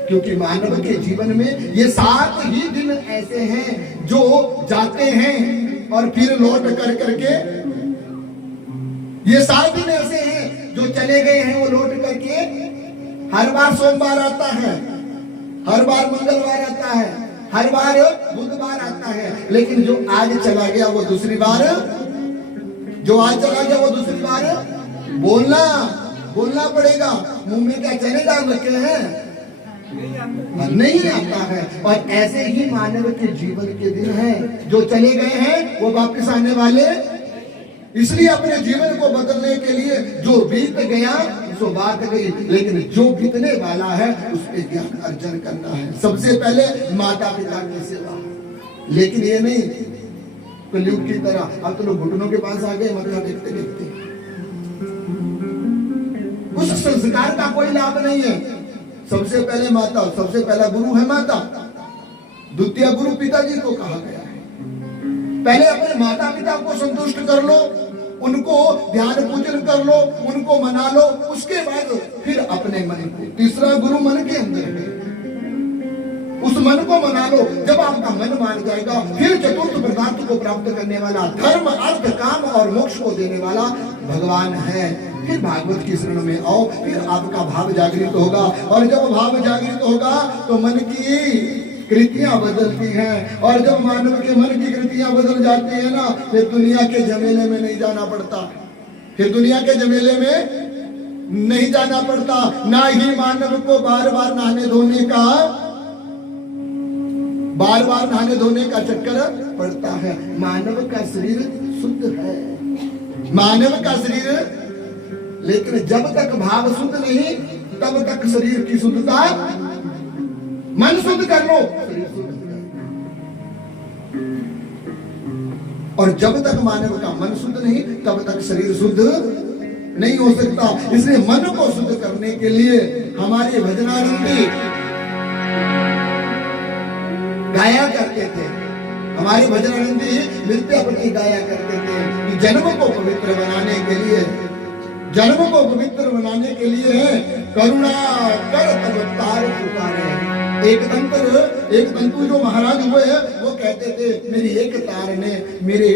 क्योंकि मानव के जीवन में ये 7 ही दिन ऐसे हैं जो जाते हैं और फिर लौट कर करके, ये 7 दिन ऐसे हैं जो चले गए हैं, वो लौट करके हर बार सोमवार आता है, हर बार मंगलवार आता है, हर बार बुधवार आता है, लेकिन जो आज चला गया वो दूसरी बार, जो आज चला गया वो दूसरी बार बोलना पड़ेगा। मुंह में क्या चने डाल रखे हैं? नहीं आता है। और ऐसे ही मानव के जीवन के दिन हैं, जो चले गए हैं वो वापस आने वाले, इसलिए अपने जीवन को बदलने के लिए जो बीत गया सो बात गई, लेकिन जो बीतने वाला है उस पे ज्ञान अर्जन करना है। सबसे पहले माता पिता की सेवा, लेकिन ये नहीं कलयुग की तरह अब तो लोग घुटनों के पास आ गए, मतलब देखते देखते उस संस्कार का कोई लाभ नहीं है। सबसे पहले माता, सबसे पहला गुरु है माता, द्वितीय गुरु पिताजी को कहा गया है। पहले अपने माता पिता को संतुष्ट कर लो, उनको ध्यान पूजन कर लो, उनको मना लो, उसके बाद फिर अपने मन को। तीसरा गुरु मन के अंदर है, उस मन को मना लो। जब आपका मन मान जाएगा, फिर चतुर्थ पदार्थ को प्राप्त करने वाला, धर्म अर्थ काम और मोक्ष को देने वाला भगवान है। फिर भागवत की शरण में आओ, फिर आपका भाव जागृत होगा, और जब भाव जागृत होगा तो मन की कृतियां बदलती हैं, और जब मानव के मन की कृतियां बदल जाती है ना, फिर दुनिया के झमेले में नहीं जाना पड़ता, फिर दुनिया के झमेले में नहीं जाना पड़ता। ना ही मानव को बार बार नहाने धोने का चक्कर पड़ता है। मानव का शरीर शुद्ध है, मानव का शरीर, लेकिन जब तक भाव शुद्ध नहीं, तब तक शरीर की शुद्धता, मन शुद्ध कर लो, और जब तक मानव का मन शुद्ध नहीं, तब तक शरीर शुद्ध नहीं हो सकता। इसलिए मन को शुद्ध करने के लिए हमारे भजनानंदी गाया करते थे, हमारे भजनानंदी नित्य गाया करते थे कि जन्म को पवित्र बनाने के लिए, जन्म को पवित्र बनाने के लिए करुणा कर तब तार पुकारे। एक तंतु जो महाराज हुए हैं, वो कहते थे मेरी एक तार ने मेरे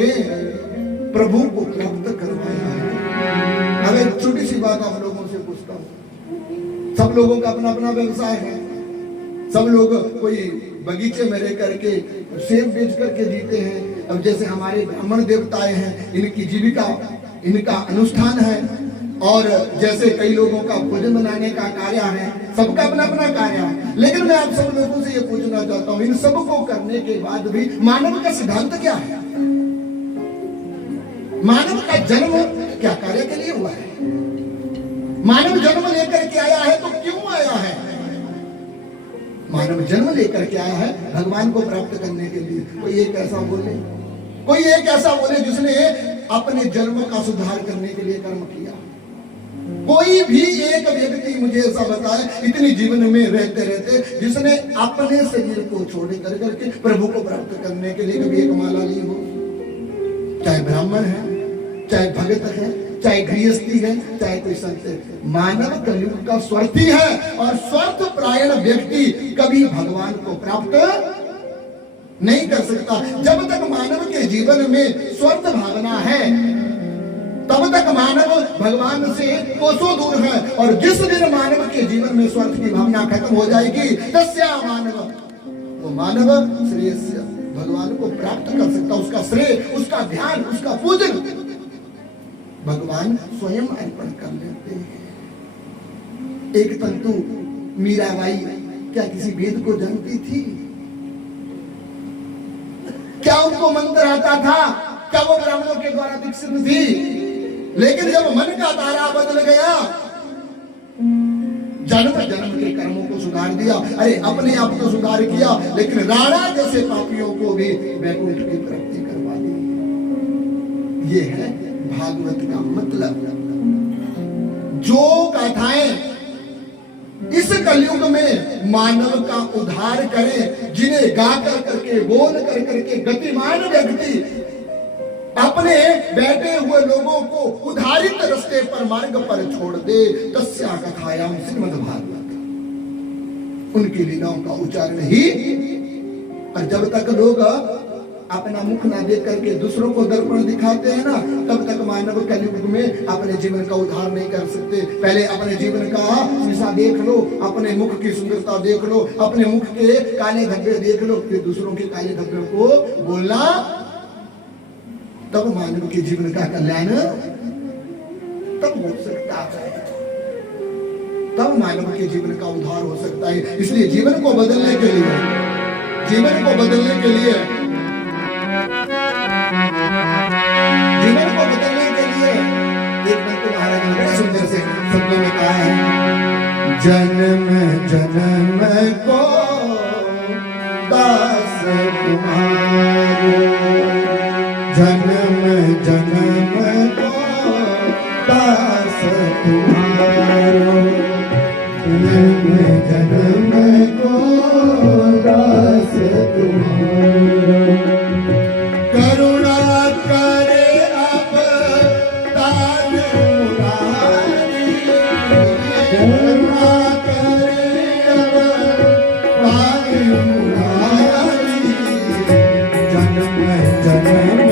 प्रभु को प्राप्त करवाया है। अब एक छोटी सी बात आप लोगों से पूछता हूँ, सब लोगों का अपना अपना व्यवसाय है, सब लोग कोई बगीचे में रह करके सेब बेच करके जीते हैं। अब जैसे हमारे ब्राह्मण देवताएं हैं, इनकी जीविका, इनका अनुष्ठान है, और जैसे कई लोगों का भोजन बनाने का कार्य है, सबका अपना अपना कार्य है। लेकिन मैं आप सब लोगों से ये पूछना चाहता हूँ, इन सब को करने के बाद भी मानव का सिद्धांत क्या है? मानव का जन्म क्या कार्य के लिए हुआ है? मानव जन्म लेकर के आया है तो क्यों आया है? मानव जन्म लेकर के आया है भगवान को प्राप्त करने के लिए। कोई एक ऐसा बोले जिसने अपने जन्म का सुधार करने के लिए कर्म किया। कोई भी एक व्यक्ति मुझे ऐसा बताए इतनी जीवन में रहते रहते जिसने अपने शरीर को छोड़ कर करके प्रभु को प्राप्त करने के लिए कभी एक माला ली हो। चाहे ब्राह्मण है, चाहे भगत है, चाहे गृहस्थी है, चाहे कोई संत है, मानव कलयुग का स्वार्थी है और स्वार्थ परायण व्यक्ति कभी भगवान को प्राप्त नहीं कर सकता। जब तक मानव के जीवन में स्वार्थ भावना है तब तक मानव भगवान से कोसों दूर है, और जिस दिन मानव के जीवन में स्वार्थ की भावना खत्म हो जाएगी तस्या मानव, वो मानव श्रेयस्य भगवान को प्राप्त कर सकता। उसका श्रेय, उसका ध्यान, उसका पूजन भगवान स्वयं अर्पण कर लेते हैं। एक तंतु मीराबाई क्या किसी वेद को जानती थी? क्या उनको मंत्र आता था? क्या वो ब्राह्मणों के द्वारा दीक्षित थी? लेकिन जब मन का तारा बदल गया, जन्म जन्म के कर्मों को सुधार दिया, अरे अपने आप को सुधार किया, लेकिन राणा जैसे पापियों को भी वैकुंठ की प्राप्ति करवा दी। ये है भागवत का मतलब। जो गाथाएं इस कलयुग में मानव का उद्धार करें, जिन्हें गा कर करके, बोल कर करके गतिमान व्यक्ति अपने बैठे हुए लोगों को उधारित रास्ते पर, मार्ग पर छोड़ दे, तस्या कथायाम श्रीमद् भागवत, उनकी लीलाओं का उच्चारण ही। और जब तक लोग अपना मुख ना देख करके दूसरों को दर्पण दिखाते हैं ना, तब तक मानव कलयुग में अपने जीवन का उद्धार नहीं कर सकते। पहले अपने जीवन का शीशा देख लो, अपने मुख की सुंदरता देख लो, अपने मुख के काले धब्बे देख लो, फिर दूसरों के काले धब्बे को बोलना, तब मानव के जीवन का कल्याण तब हो सकता है, तब मानव के जीवन का उद्धार हो सकता है। इसलिए जीवन को बदलने के लिए, जीवन को बदलने के लिए, जीवन को बदलने के लिए एक मंत्र महाराज ने बड़े सुंदर से शब्दों में कहा है, जन्म जन्म को दास तुम्हारे, जन्म जन्म को दास तुम्हारो, जन्म जन्म को दास तुम्हारो, करुणा करे अब तार मुरारी, करुणा करे अब तार मुरारी, जन्म जन्म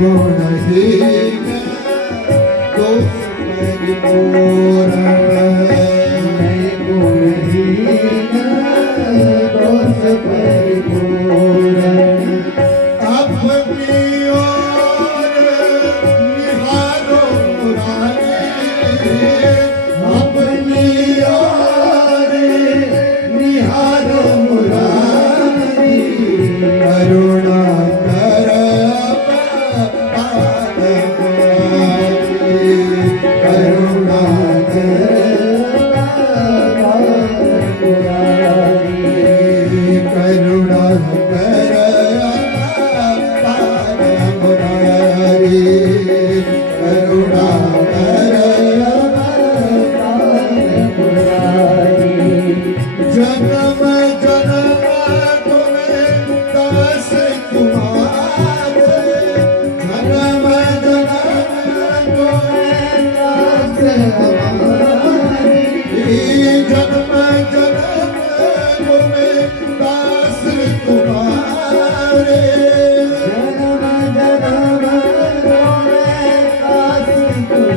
गुणहीन दोष परिपूर्ण मैं गुणहीन दोष परिपूर्ण अपनी ओर निहारो मुरारी अपनी ओर निहारो मुरारी करुणा कर करुणा कर करुणा कर करुणा कर जन्म जन्म तुम्हें दास तुम्हारे जन्म जन्म तुम्हें दास हमारे जन्म जन्म तुम्हें दास तुम्हारे जन्म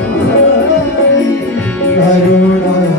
जन्म तुम्हें दास तुम्हारे करुणा कर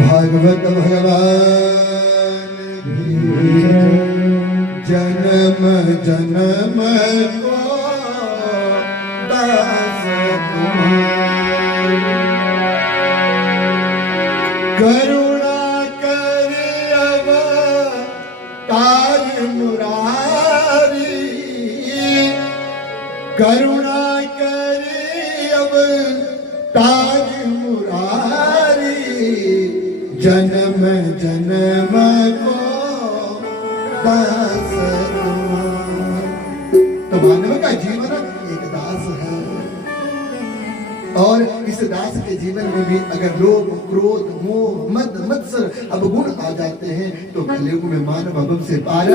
भागवत भगवान की जन्म जन्म को दास तुम्हारे करुणा कर अवतार मुरारी करुणा कर अवतार मुरारी जन्म जन्म को दास तुम्हारे। तो मानव का जीवन एक दास है और इस दास के जीवन में भी अगर लोभ क्रोध मोह मद मत्सर अवगुण आ जाते हैं तो कलयुग में मानव अभव से पार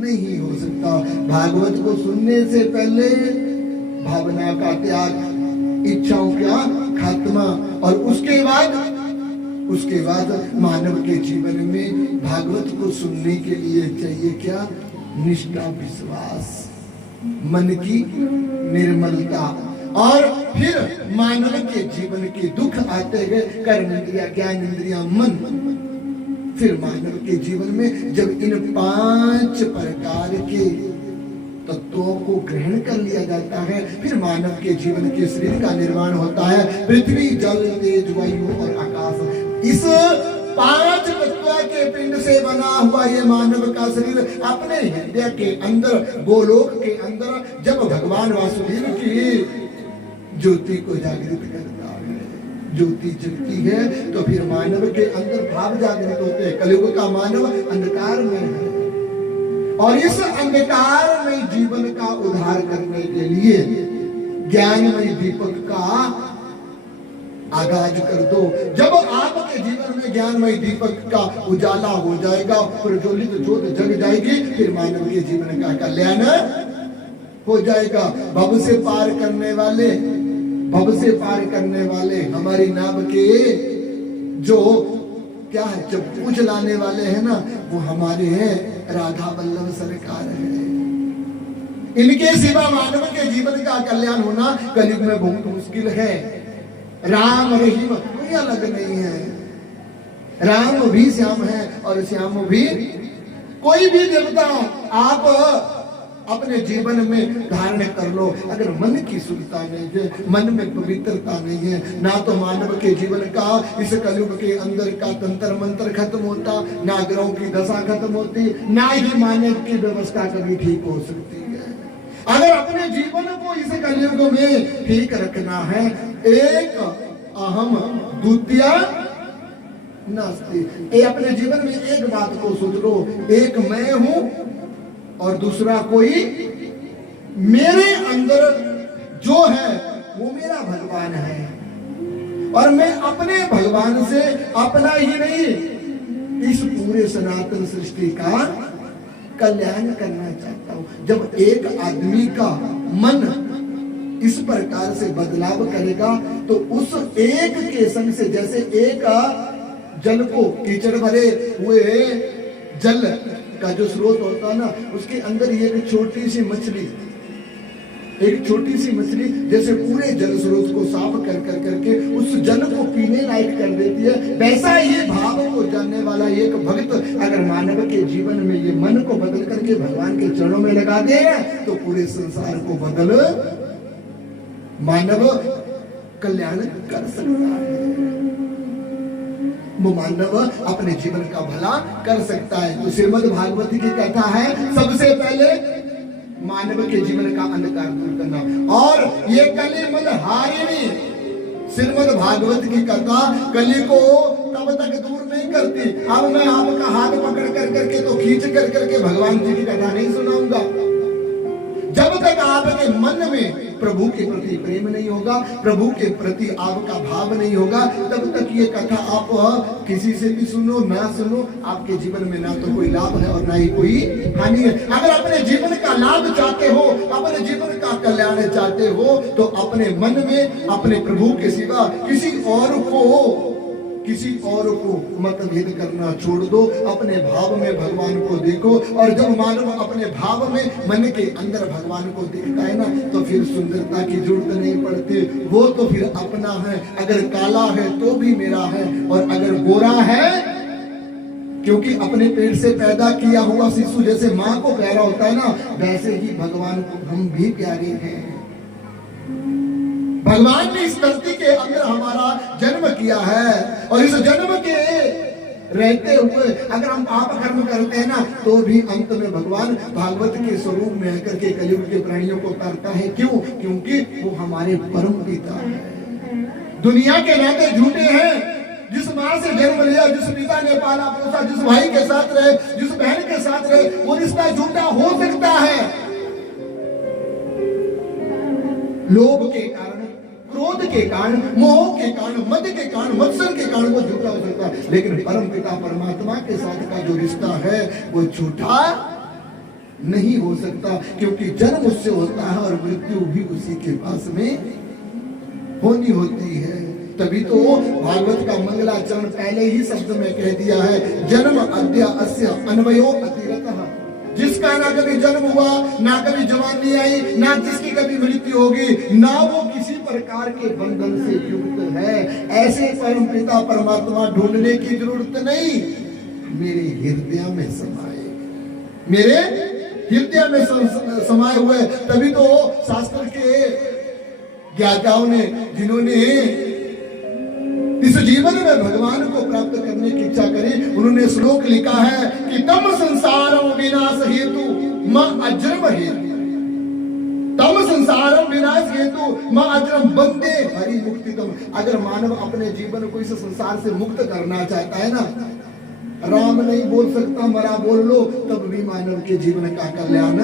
नहीं हो सकता। भागवत को सुनने से पहले भावना का त्याग इच्छाओं का खात्मा और उसके बाद मानव के जीवन में भागवत को सुनने के लिए चाहिए क्या? निष्ठा विश्वास मन की निर्मलता और फिर मानव के जीवन के दुख आते गए कर्म इंद्रिया ज्ञान इंद्रिया मन फिर मानव के जीवन में जब इन 5 प्रकार के तत्वों को ग्रहण कर लिया जाता है फिर मानव के जीवन के शरीर का निर्माण होता है। पृथ्वी जल तेज वायु और आकाश इस 5 तत्वों के पिंड से बना हुआ ये मानव का शरीर अपने हृदय के अंदर गोलोक के अंदर जब भगवान वासुदेव की ज्योति को जागृत करता है ज्योति जगती है तो फिर मानव के अंदर भाव जागृत होते हैं। कलयुग का मानव अंधकार में है और इस अंधकार में जीवन का उद्धार करने के लिए ज्ञानमय दीपक का आगाज कर दो। जब आपके जीवन में ज्ञानमय दीपक का उजाला हो जाएगा प्रज्वलित ज्योत जग जाएगी फिर मानव के जीवन का कल्याण हो जाएगा। भव से पार करने वाले हमारी नाव के जो क्या है जब पूछ लाने वाले हैं ना वो हमारे हैं राधा वल्लभ सरकार है। इनके सिवा मानव के जीवन का कल्याण होना कलयुग में बहुत मुश्किल है। राम रहीम कोई अलग नहीं है। राम भी श्याम है और श्याम भी कोई भी देवता आप अपने जीवन में धारण कर लो। अगर मन की शुद्धता नहीं है मन में पवित्रता नहीं है ना तो मानव के जीवन का इस कलयुग के अंदर का तंत्र मंत्र खत्म होता ना ग्रहों की दशा खत्म होती ना ही मानव की व्यवस्था कभी ठीक हो सकती है। अगर अपने जीवन को इस कलयुग में ठीक रखना है, एक अहम द्वितीय नास्ति, ये अपने जीवन में एक बात को सोच लो, एक मैं हूं और दूसरा कोई, मेरे अंदर जो है वो मेरा भगवान है और मैं अपने भगवान से अपना ही नहीं इस पूरे सनातन सृष्टि का कल्याण करना चाहता हूं। जब एक आदमी का मन इस प्रकार से बदलाव करेगा तो उस एक के संग से, जैसे एक जल को कीचड़ भरे हुए जल का जो स्रोत होता है ना, उसके अंदर ये एक छोटी सी मछली जैसे पूरे जल स्रोत को साफ कर करके उस जल को पीने लायक कर देती है, वैसा ये भाव को जानने वाला एक भक्त अगर मानव के जीवन में ये मन को बदल करके भगवान के चरणों में लगा दे तो पूरे संसार को बदल मानव कल्याण कर सकता है। वो मानव अपने जीवन का भला कर सकता है। तो श्रीमद् भागवत की कथा है, सबसे पहले मानव के जीवन का अंधकार दूर करना। और ये कली मद हारिणी श्रीमद् भागवत की कथा कली को तब तक दूर नहीं करती। अब मैं आपका हाथ पकड़ कर करके तो खींच कर करके भगवान जी की कथा नहीं सुनाऊंगा। जब तक आपके मन में प्रभु के प्रति प्रेम नहीं होगा, प्रभु के प्रति आपका भाव नहीं होगा, तब तक ये कथा आप किसी से भी सुनो ना सुनो, आपके जीवन में ना तो कोई लाभ है और ना ही कोई हानि है। अगर अपने जीवन का लाभ चाहते हो, अपने जीवन का कल्याण चाहते हो, तो अपने मन में अपने प्रभु के सिवा किसी और को मतभेद करना छोड़ दो। अपने भाव में भगवान को देखो, और जब मानव अपने भाव में मन के अंदर भगवान को देखता है ना, तो फिर सुंदरता की जरूरत नहीं पड़ती, वो तो फिर अपना है। अगर काला है तो भी मेरा है, और अगर गोरा है, क्योंकि अपने पेट से पैदा किया हुआ शिशु जैसे माँ को प्यारा होता है ना, वैसे ही भगवान को हम भी प्यारे हैं। भगवान ने इस धरती के अंदर हमारा जन्म किया है, और इस जन्म के रहते हुए अगर हम पाप कर्म करते हैं ना, तो भी अंत में भगवान भागवत के स्वरूप में आकर के कलयुग के प्राणियों को उतारता है। क्यों? क्योंकि वो हमारे परम पिता है। दुनिया के नाते झूठे हैं। जिस माँ से जन्म लिया, जिस पिता ने पाला पोसा, जिस भाई के साथ रहे, जिस बहन के साथ रहे, वो रिश्ता झूठा हो सकता है। लोभ के कारण, क्रोध के कारण, मोह के कारण, मद के कारण, मत्सर के कारण वो झूठा हो सकता है, लेकिन परम पिता परमात्मा के साथ का जो रिश्ता है वो झूठा नहीं हो सकता, क्योंकि जन्म उससे होता है और मृत्यु भी उसी के पास में होनी होती है। तभी तो भागवत का मंगलाचरण पहले ही शब्द में कह दिया है, जन्म अद्य अस्य अन्वयो अतिरतः। जिसका ना कभी जन्म हुआ, ना कभी जवानी आई, ना जिसकी कभी मृत्यु होगी, ना वो किसी प्रकार के बंधन से युक्त है, ऐसे परम पिता परमात्मा ढूंढने की जरूरत नहीं, मेरे हृदय में समाए, मेरे हृदय में समाये हुए। तभी तो शास्त्र के ज्ञाताओं ने, जिन्होंने इस जीवन में भगवान को प्राप्त करने की इच्छा करी, उन्होंने श्लोक लिखा है कि तम संसारम विनाश हेतु मां अजरम हेतु, तम संसारम विनाश हेतु मां अजरम बंदे हरि मुक्तितम। अगर मानव अपने जीवन को इस संसार से मुक्त करना चाहता है ना, राम नहीं बोल सकता, मरा बोल लो, तब भी मानव के जीवन का कल्याण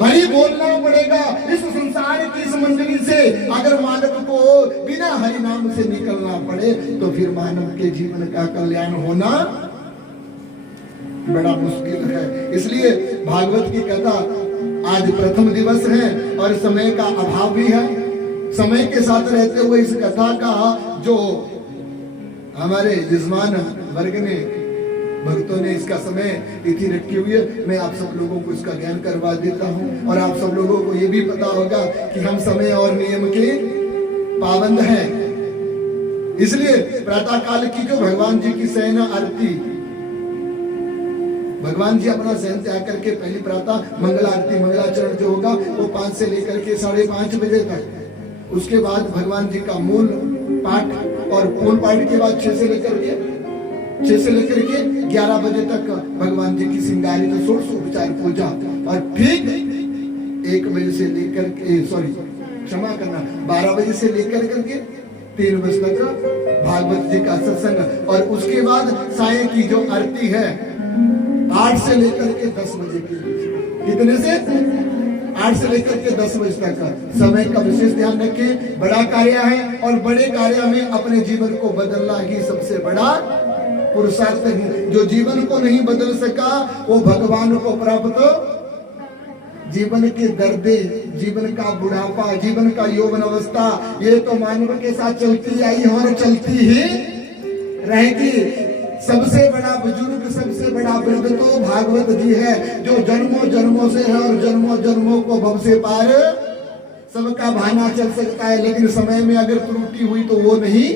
हरि बोलना पड़ेगा। इस संसार की इस मंडली से अगर मानव को बिना हरि नाम से निकलना पड़े, तो फिर मानव के जीवन का कल्याण होना बड़ा मुश्किल है। इसलिए भागवत की कथा आज प्रथम दिवस है और समय का अभाव भी है। समय के साथ रहते हुए इस कथा का जो हमारे यजमान वर्ग ने, भक्तों ने इसका समय तिथि रखी हुई है, मैं आप सब लोगों को इसका ज्ञान करवा देता हूं। और आप सब लोगों को ये भी पता होगा कि हम समय और नियम के पाबंद हैं। इसलिए प्रातः काल की जो भगवान जी की शयन आरती, भगवान जी अपना शयन त्याग करके पहली प्रातः मंगल आरती, मंगलाचरण जो होगा वो 5 से लेकर के 5:30 बजे तक। उसके बाद भगवान जी का मूल पाठ और पूर्ण पाठ के बाद 6 से लेकर के 11 बजे तक भगवान जी की श्रृंगारित षोडशोपचार पूजा, और ठीक 1 बजे से लेकर के क्षमा करना 12 बजे से लेकर करके 3 बजे तक भागवत जी का सत्संग, और उसके बाद साय की जो आरती है 8 से लेकर के 10 बजे के बीच। कितने से? 8 से लेकर के 10 बजे तक का समय का विशेष ध्यान रखें। बड़ा कार्य है और बड़े कार्य में अपने जीवन को बदलना ही सबसे बड़ा पुरुषार्थ है। जो जीवन को नहीं बदल सका वो भगवान को प्राप्त जीवन के दर्दे, जीवन का बुढ़ापा, जीवन का यौवन अवस्था, ये तो मानव के साथ चलती आई और चलती ही रहेगी। सबसे बड़ा बुजुर्ग, सबसे बड़ा वृद्ध तो भागवत जी है, जो जन्मों जन्मों से है और जन्मों जन्मों को भव से पार सबका भाना चल सकता है, लेकिन समय में अगर त्रुटि हुई तो वो नहीं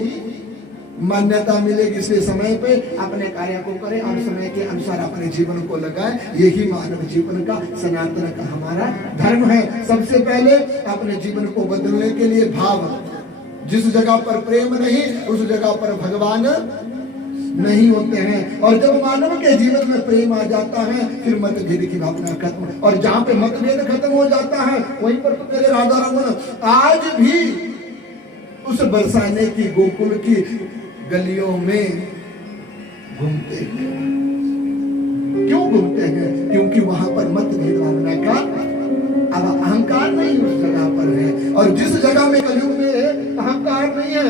मान्यता मिलेगी। इसलिए समय पे अपने कार्य को करें और समय के अनुसार अपने जीवन को लगाएं। यही मानव जीवन का सनातन का हमारा धर्म है। सबसे पहले अपने जीवन को बदलने के लिए भाव, जिस जगह पर प्रेम नहीं उस जगह पर भगवान नहीं होते हैं। और जब मानव के जीवन में प्रेम आ जाता है फिर मतभेद की भावना खत्म, और जहाँ पे मतभेद खत्म हो जाता है वहीं पर तो तेरे राधा रमन आज भी उस बरसाने की गोकुल की गलियों में घूमते हैं। क्यों घूमते हैं? क्योंकि वहां पर मतभेद भावना का अब अहंकार नहीं उस जगह पर है। और जिस जगह में कलयुग में अहंकार नहीं है,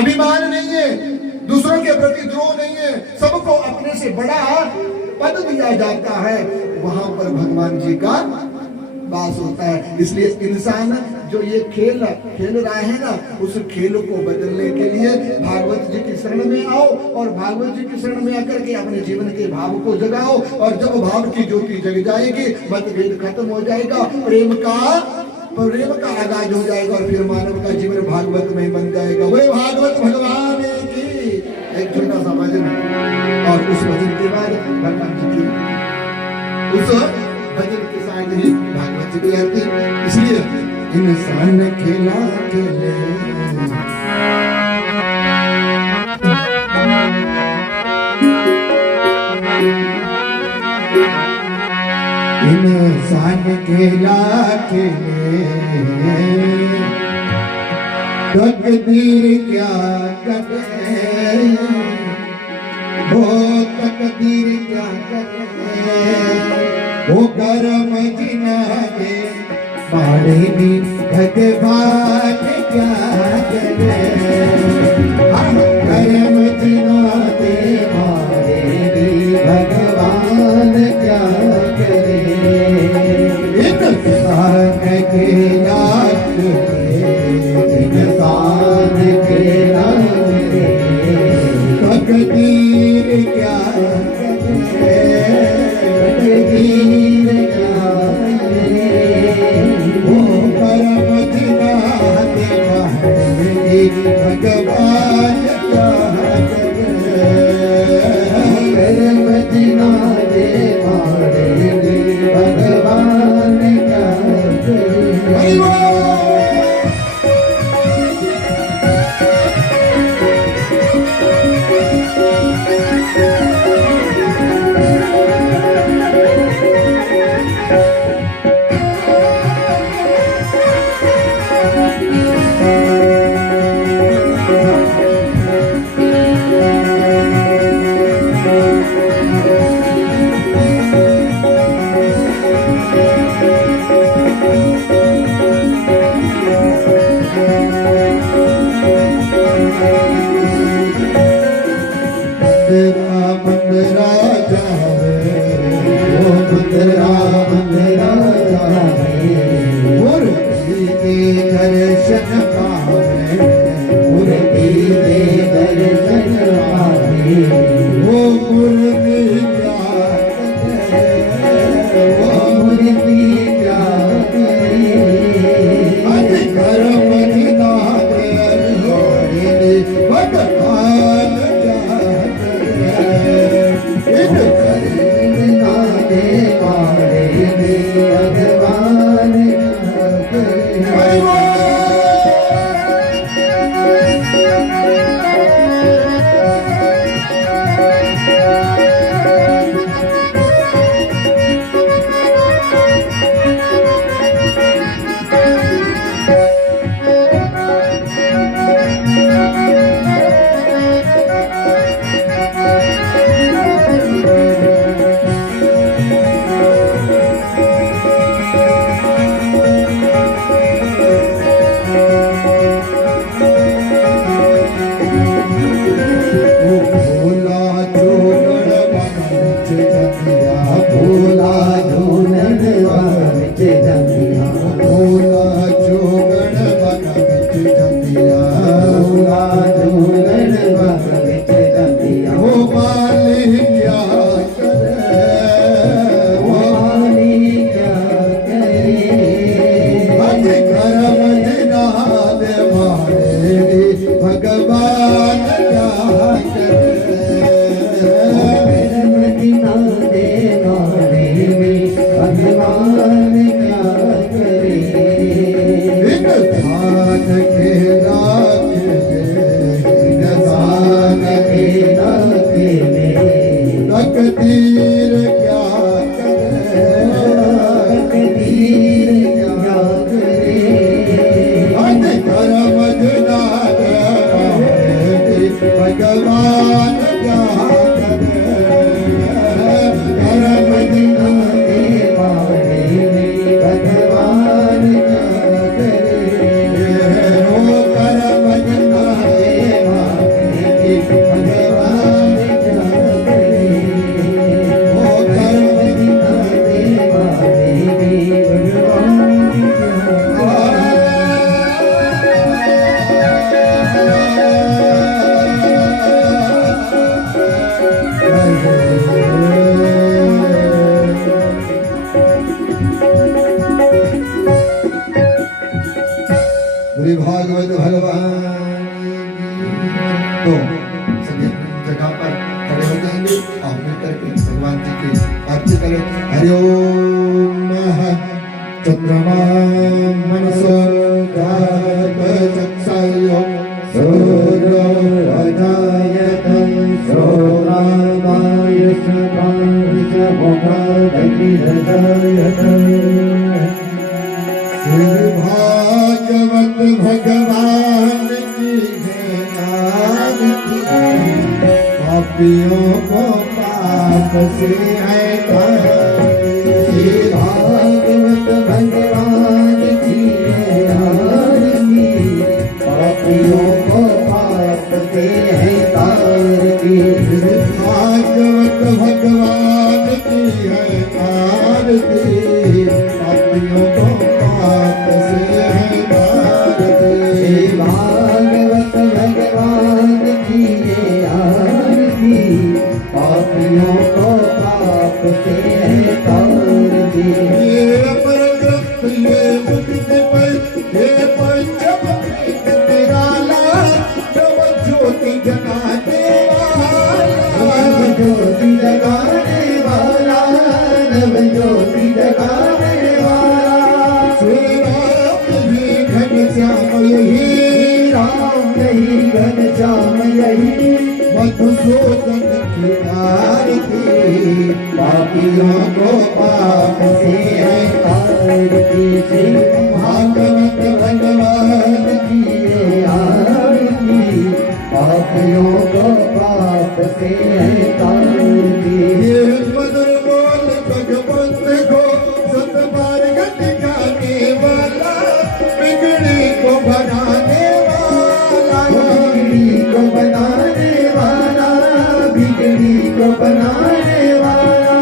अभिमान नहीं है, दूसरों के प्रति द्रोह नहीं है, सबको अपने से बड़ा पद दिया जाता है, वहां पर भगवान जी का वास होता है। इसलिए इंसान जो ये खेल रहा है ना, उस खेल को बदलने के लिए भागवत जी की शरण में आओ और भागवत जी की शरण में आकर के अपने जीवन के भाव को जगाओ। और जब भाव की ज्योति जग जाएगी, मतभेद खत्म हो जाएगा, प्रेम का आगाज हो जाएगा और फिर मानव का जीवन भागवत में बन जाएगा। वही भागवत भगवान की एक छोटा सा भजन, और उस भजन के बाद भगवान जी की उस भजन के साथ ही भागवत जी की आरती। इसलिए इंसान खेला खेले इंसान खेला खेले, तकदीर क्या करे वो, तकदीर क्या करे वो, करम जिना दे मारे भी भगवान क्या करे, करम जिना दे मारे भी भगवान क्या करे। इंसान के लाज इंसान के लाज तकदीर क्या करे, तकदीर क्या भगवान मदीना दे मारे भगवान क्या खेला तकदीर क्या करे, तकदीर क्या करे, अज करम जुदार भगवान क्या करे, करम जुदारे वाले भगवान क्या करे, ओ करम जुदारे वाले भगवान क्या करे, ओ करम जुदारे वाले भगवान श्री भागवत भगवान तो सभी अपनी जगह पर खड़े हो जाएंगे और मिलकर के भगवान जी की आरती करें। हरिओम चंद्रमा मनसो चक्षायो सूर्यो अजायतं सोमाय सुमाय श्री भागवत भगवान की है आरती, पापियों को पाप से है श्री भागवत भगवान की है आरती, पापियों को पाप से है तारती, श्री भागवत भगवान की है आरती, पापियों को पाप से है तारती, श्री भागवत भगवान की है आरती, पापियों को पाप से है तारती, ये अपर ग्रंथ ये मुक्ति पर ये पंचमवेद निराला, नव ज्योति जगाने वाला, नव ज्योति जगाने वाला, नव ज्योति जगाने वाला, श्री राम ही घनश्याम यही, राम यही घनश्याम यही, मधुसूदन की आरती, पापियों को पाप से है तारती, श्री भागवत भगवान की है आरती, पापियों को पाप से है तारती, ये मधुर बोल भगवंत को सतमार्ग दिखाने वाला, बिगड़ी को बनाने वाला, बिगड़ी को बनाने वाला, बिगड़ी को बनाने वाला,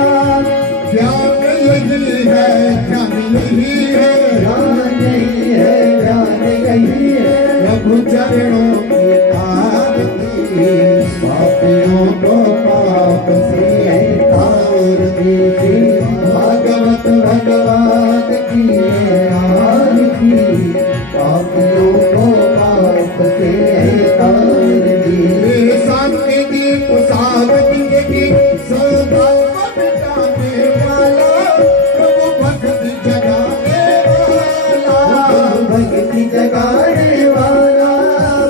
ध्यान यही है, ध्यान यही है, ध्यान यही है, ध्यान यही है, प्रभु चरणों की आरती, पापियों को पाप से है तारती, श्री भागवत भगवान की है आरती, पापियों को पाप से है तारती, सामने दीप सावती की सदा मिटाने वाला, प्रभु भक्ति जगाने वाला, भक्ति जगाने वाला,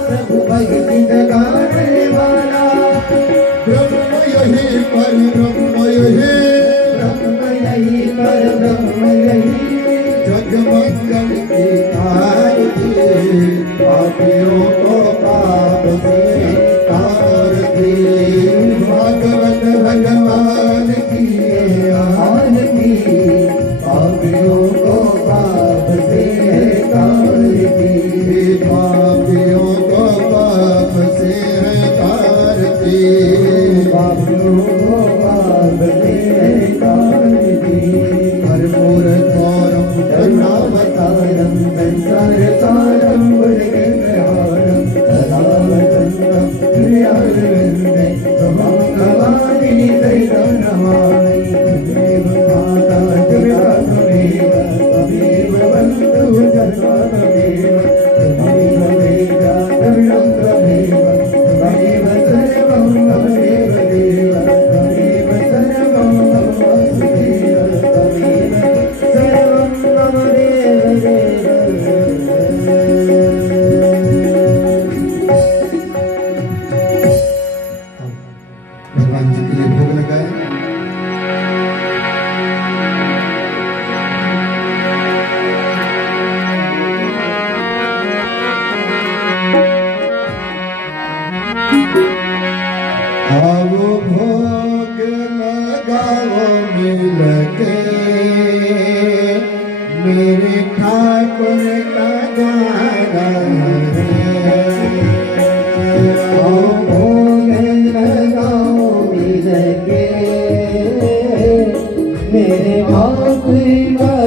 प्रभु भक्ति जगाने वाला, ब्रह्म यही पर ब्रह्म यही, ब्रह्म यही पर ब्रह्म यही, जगमंगल की आरती, पापियों को पाप से तारती, भागवत भगवान की आरती, पापियों को पाप से तारती, पापियों को पाप से तारती, पापियों को पाप से तारती, कर्पूर गौरम करुणावतारम संसार सारम बुद्धि आओ भोग लगाओ मिल के मेरे ठाकुर का गाना आओ भोग लगाओ मिल के मेरे ठाकुर का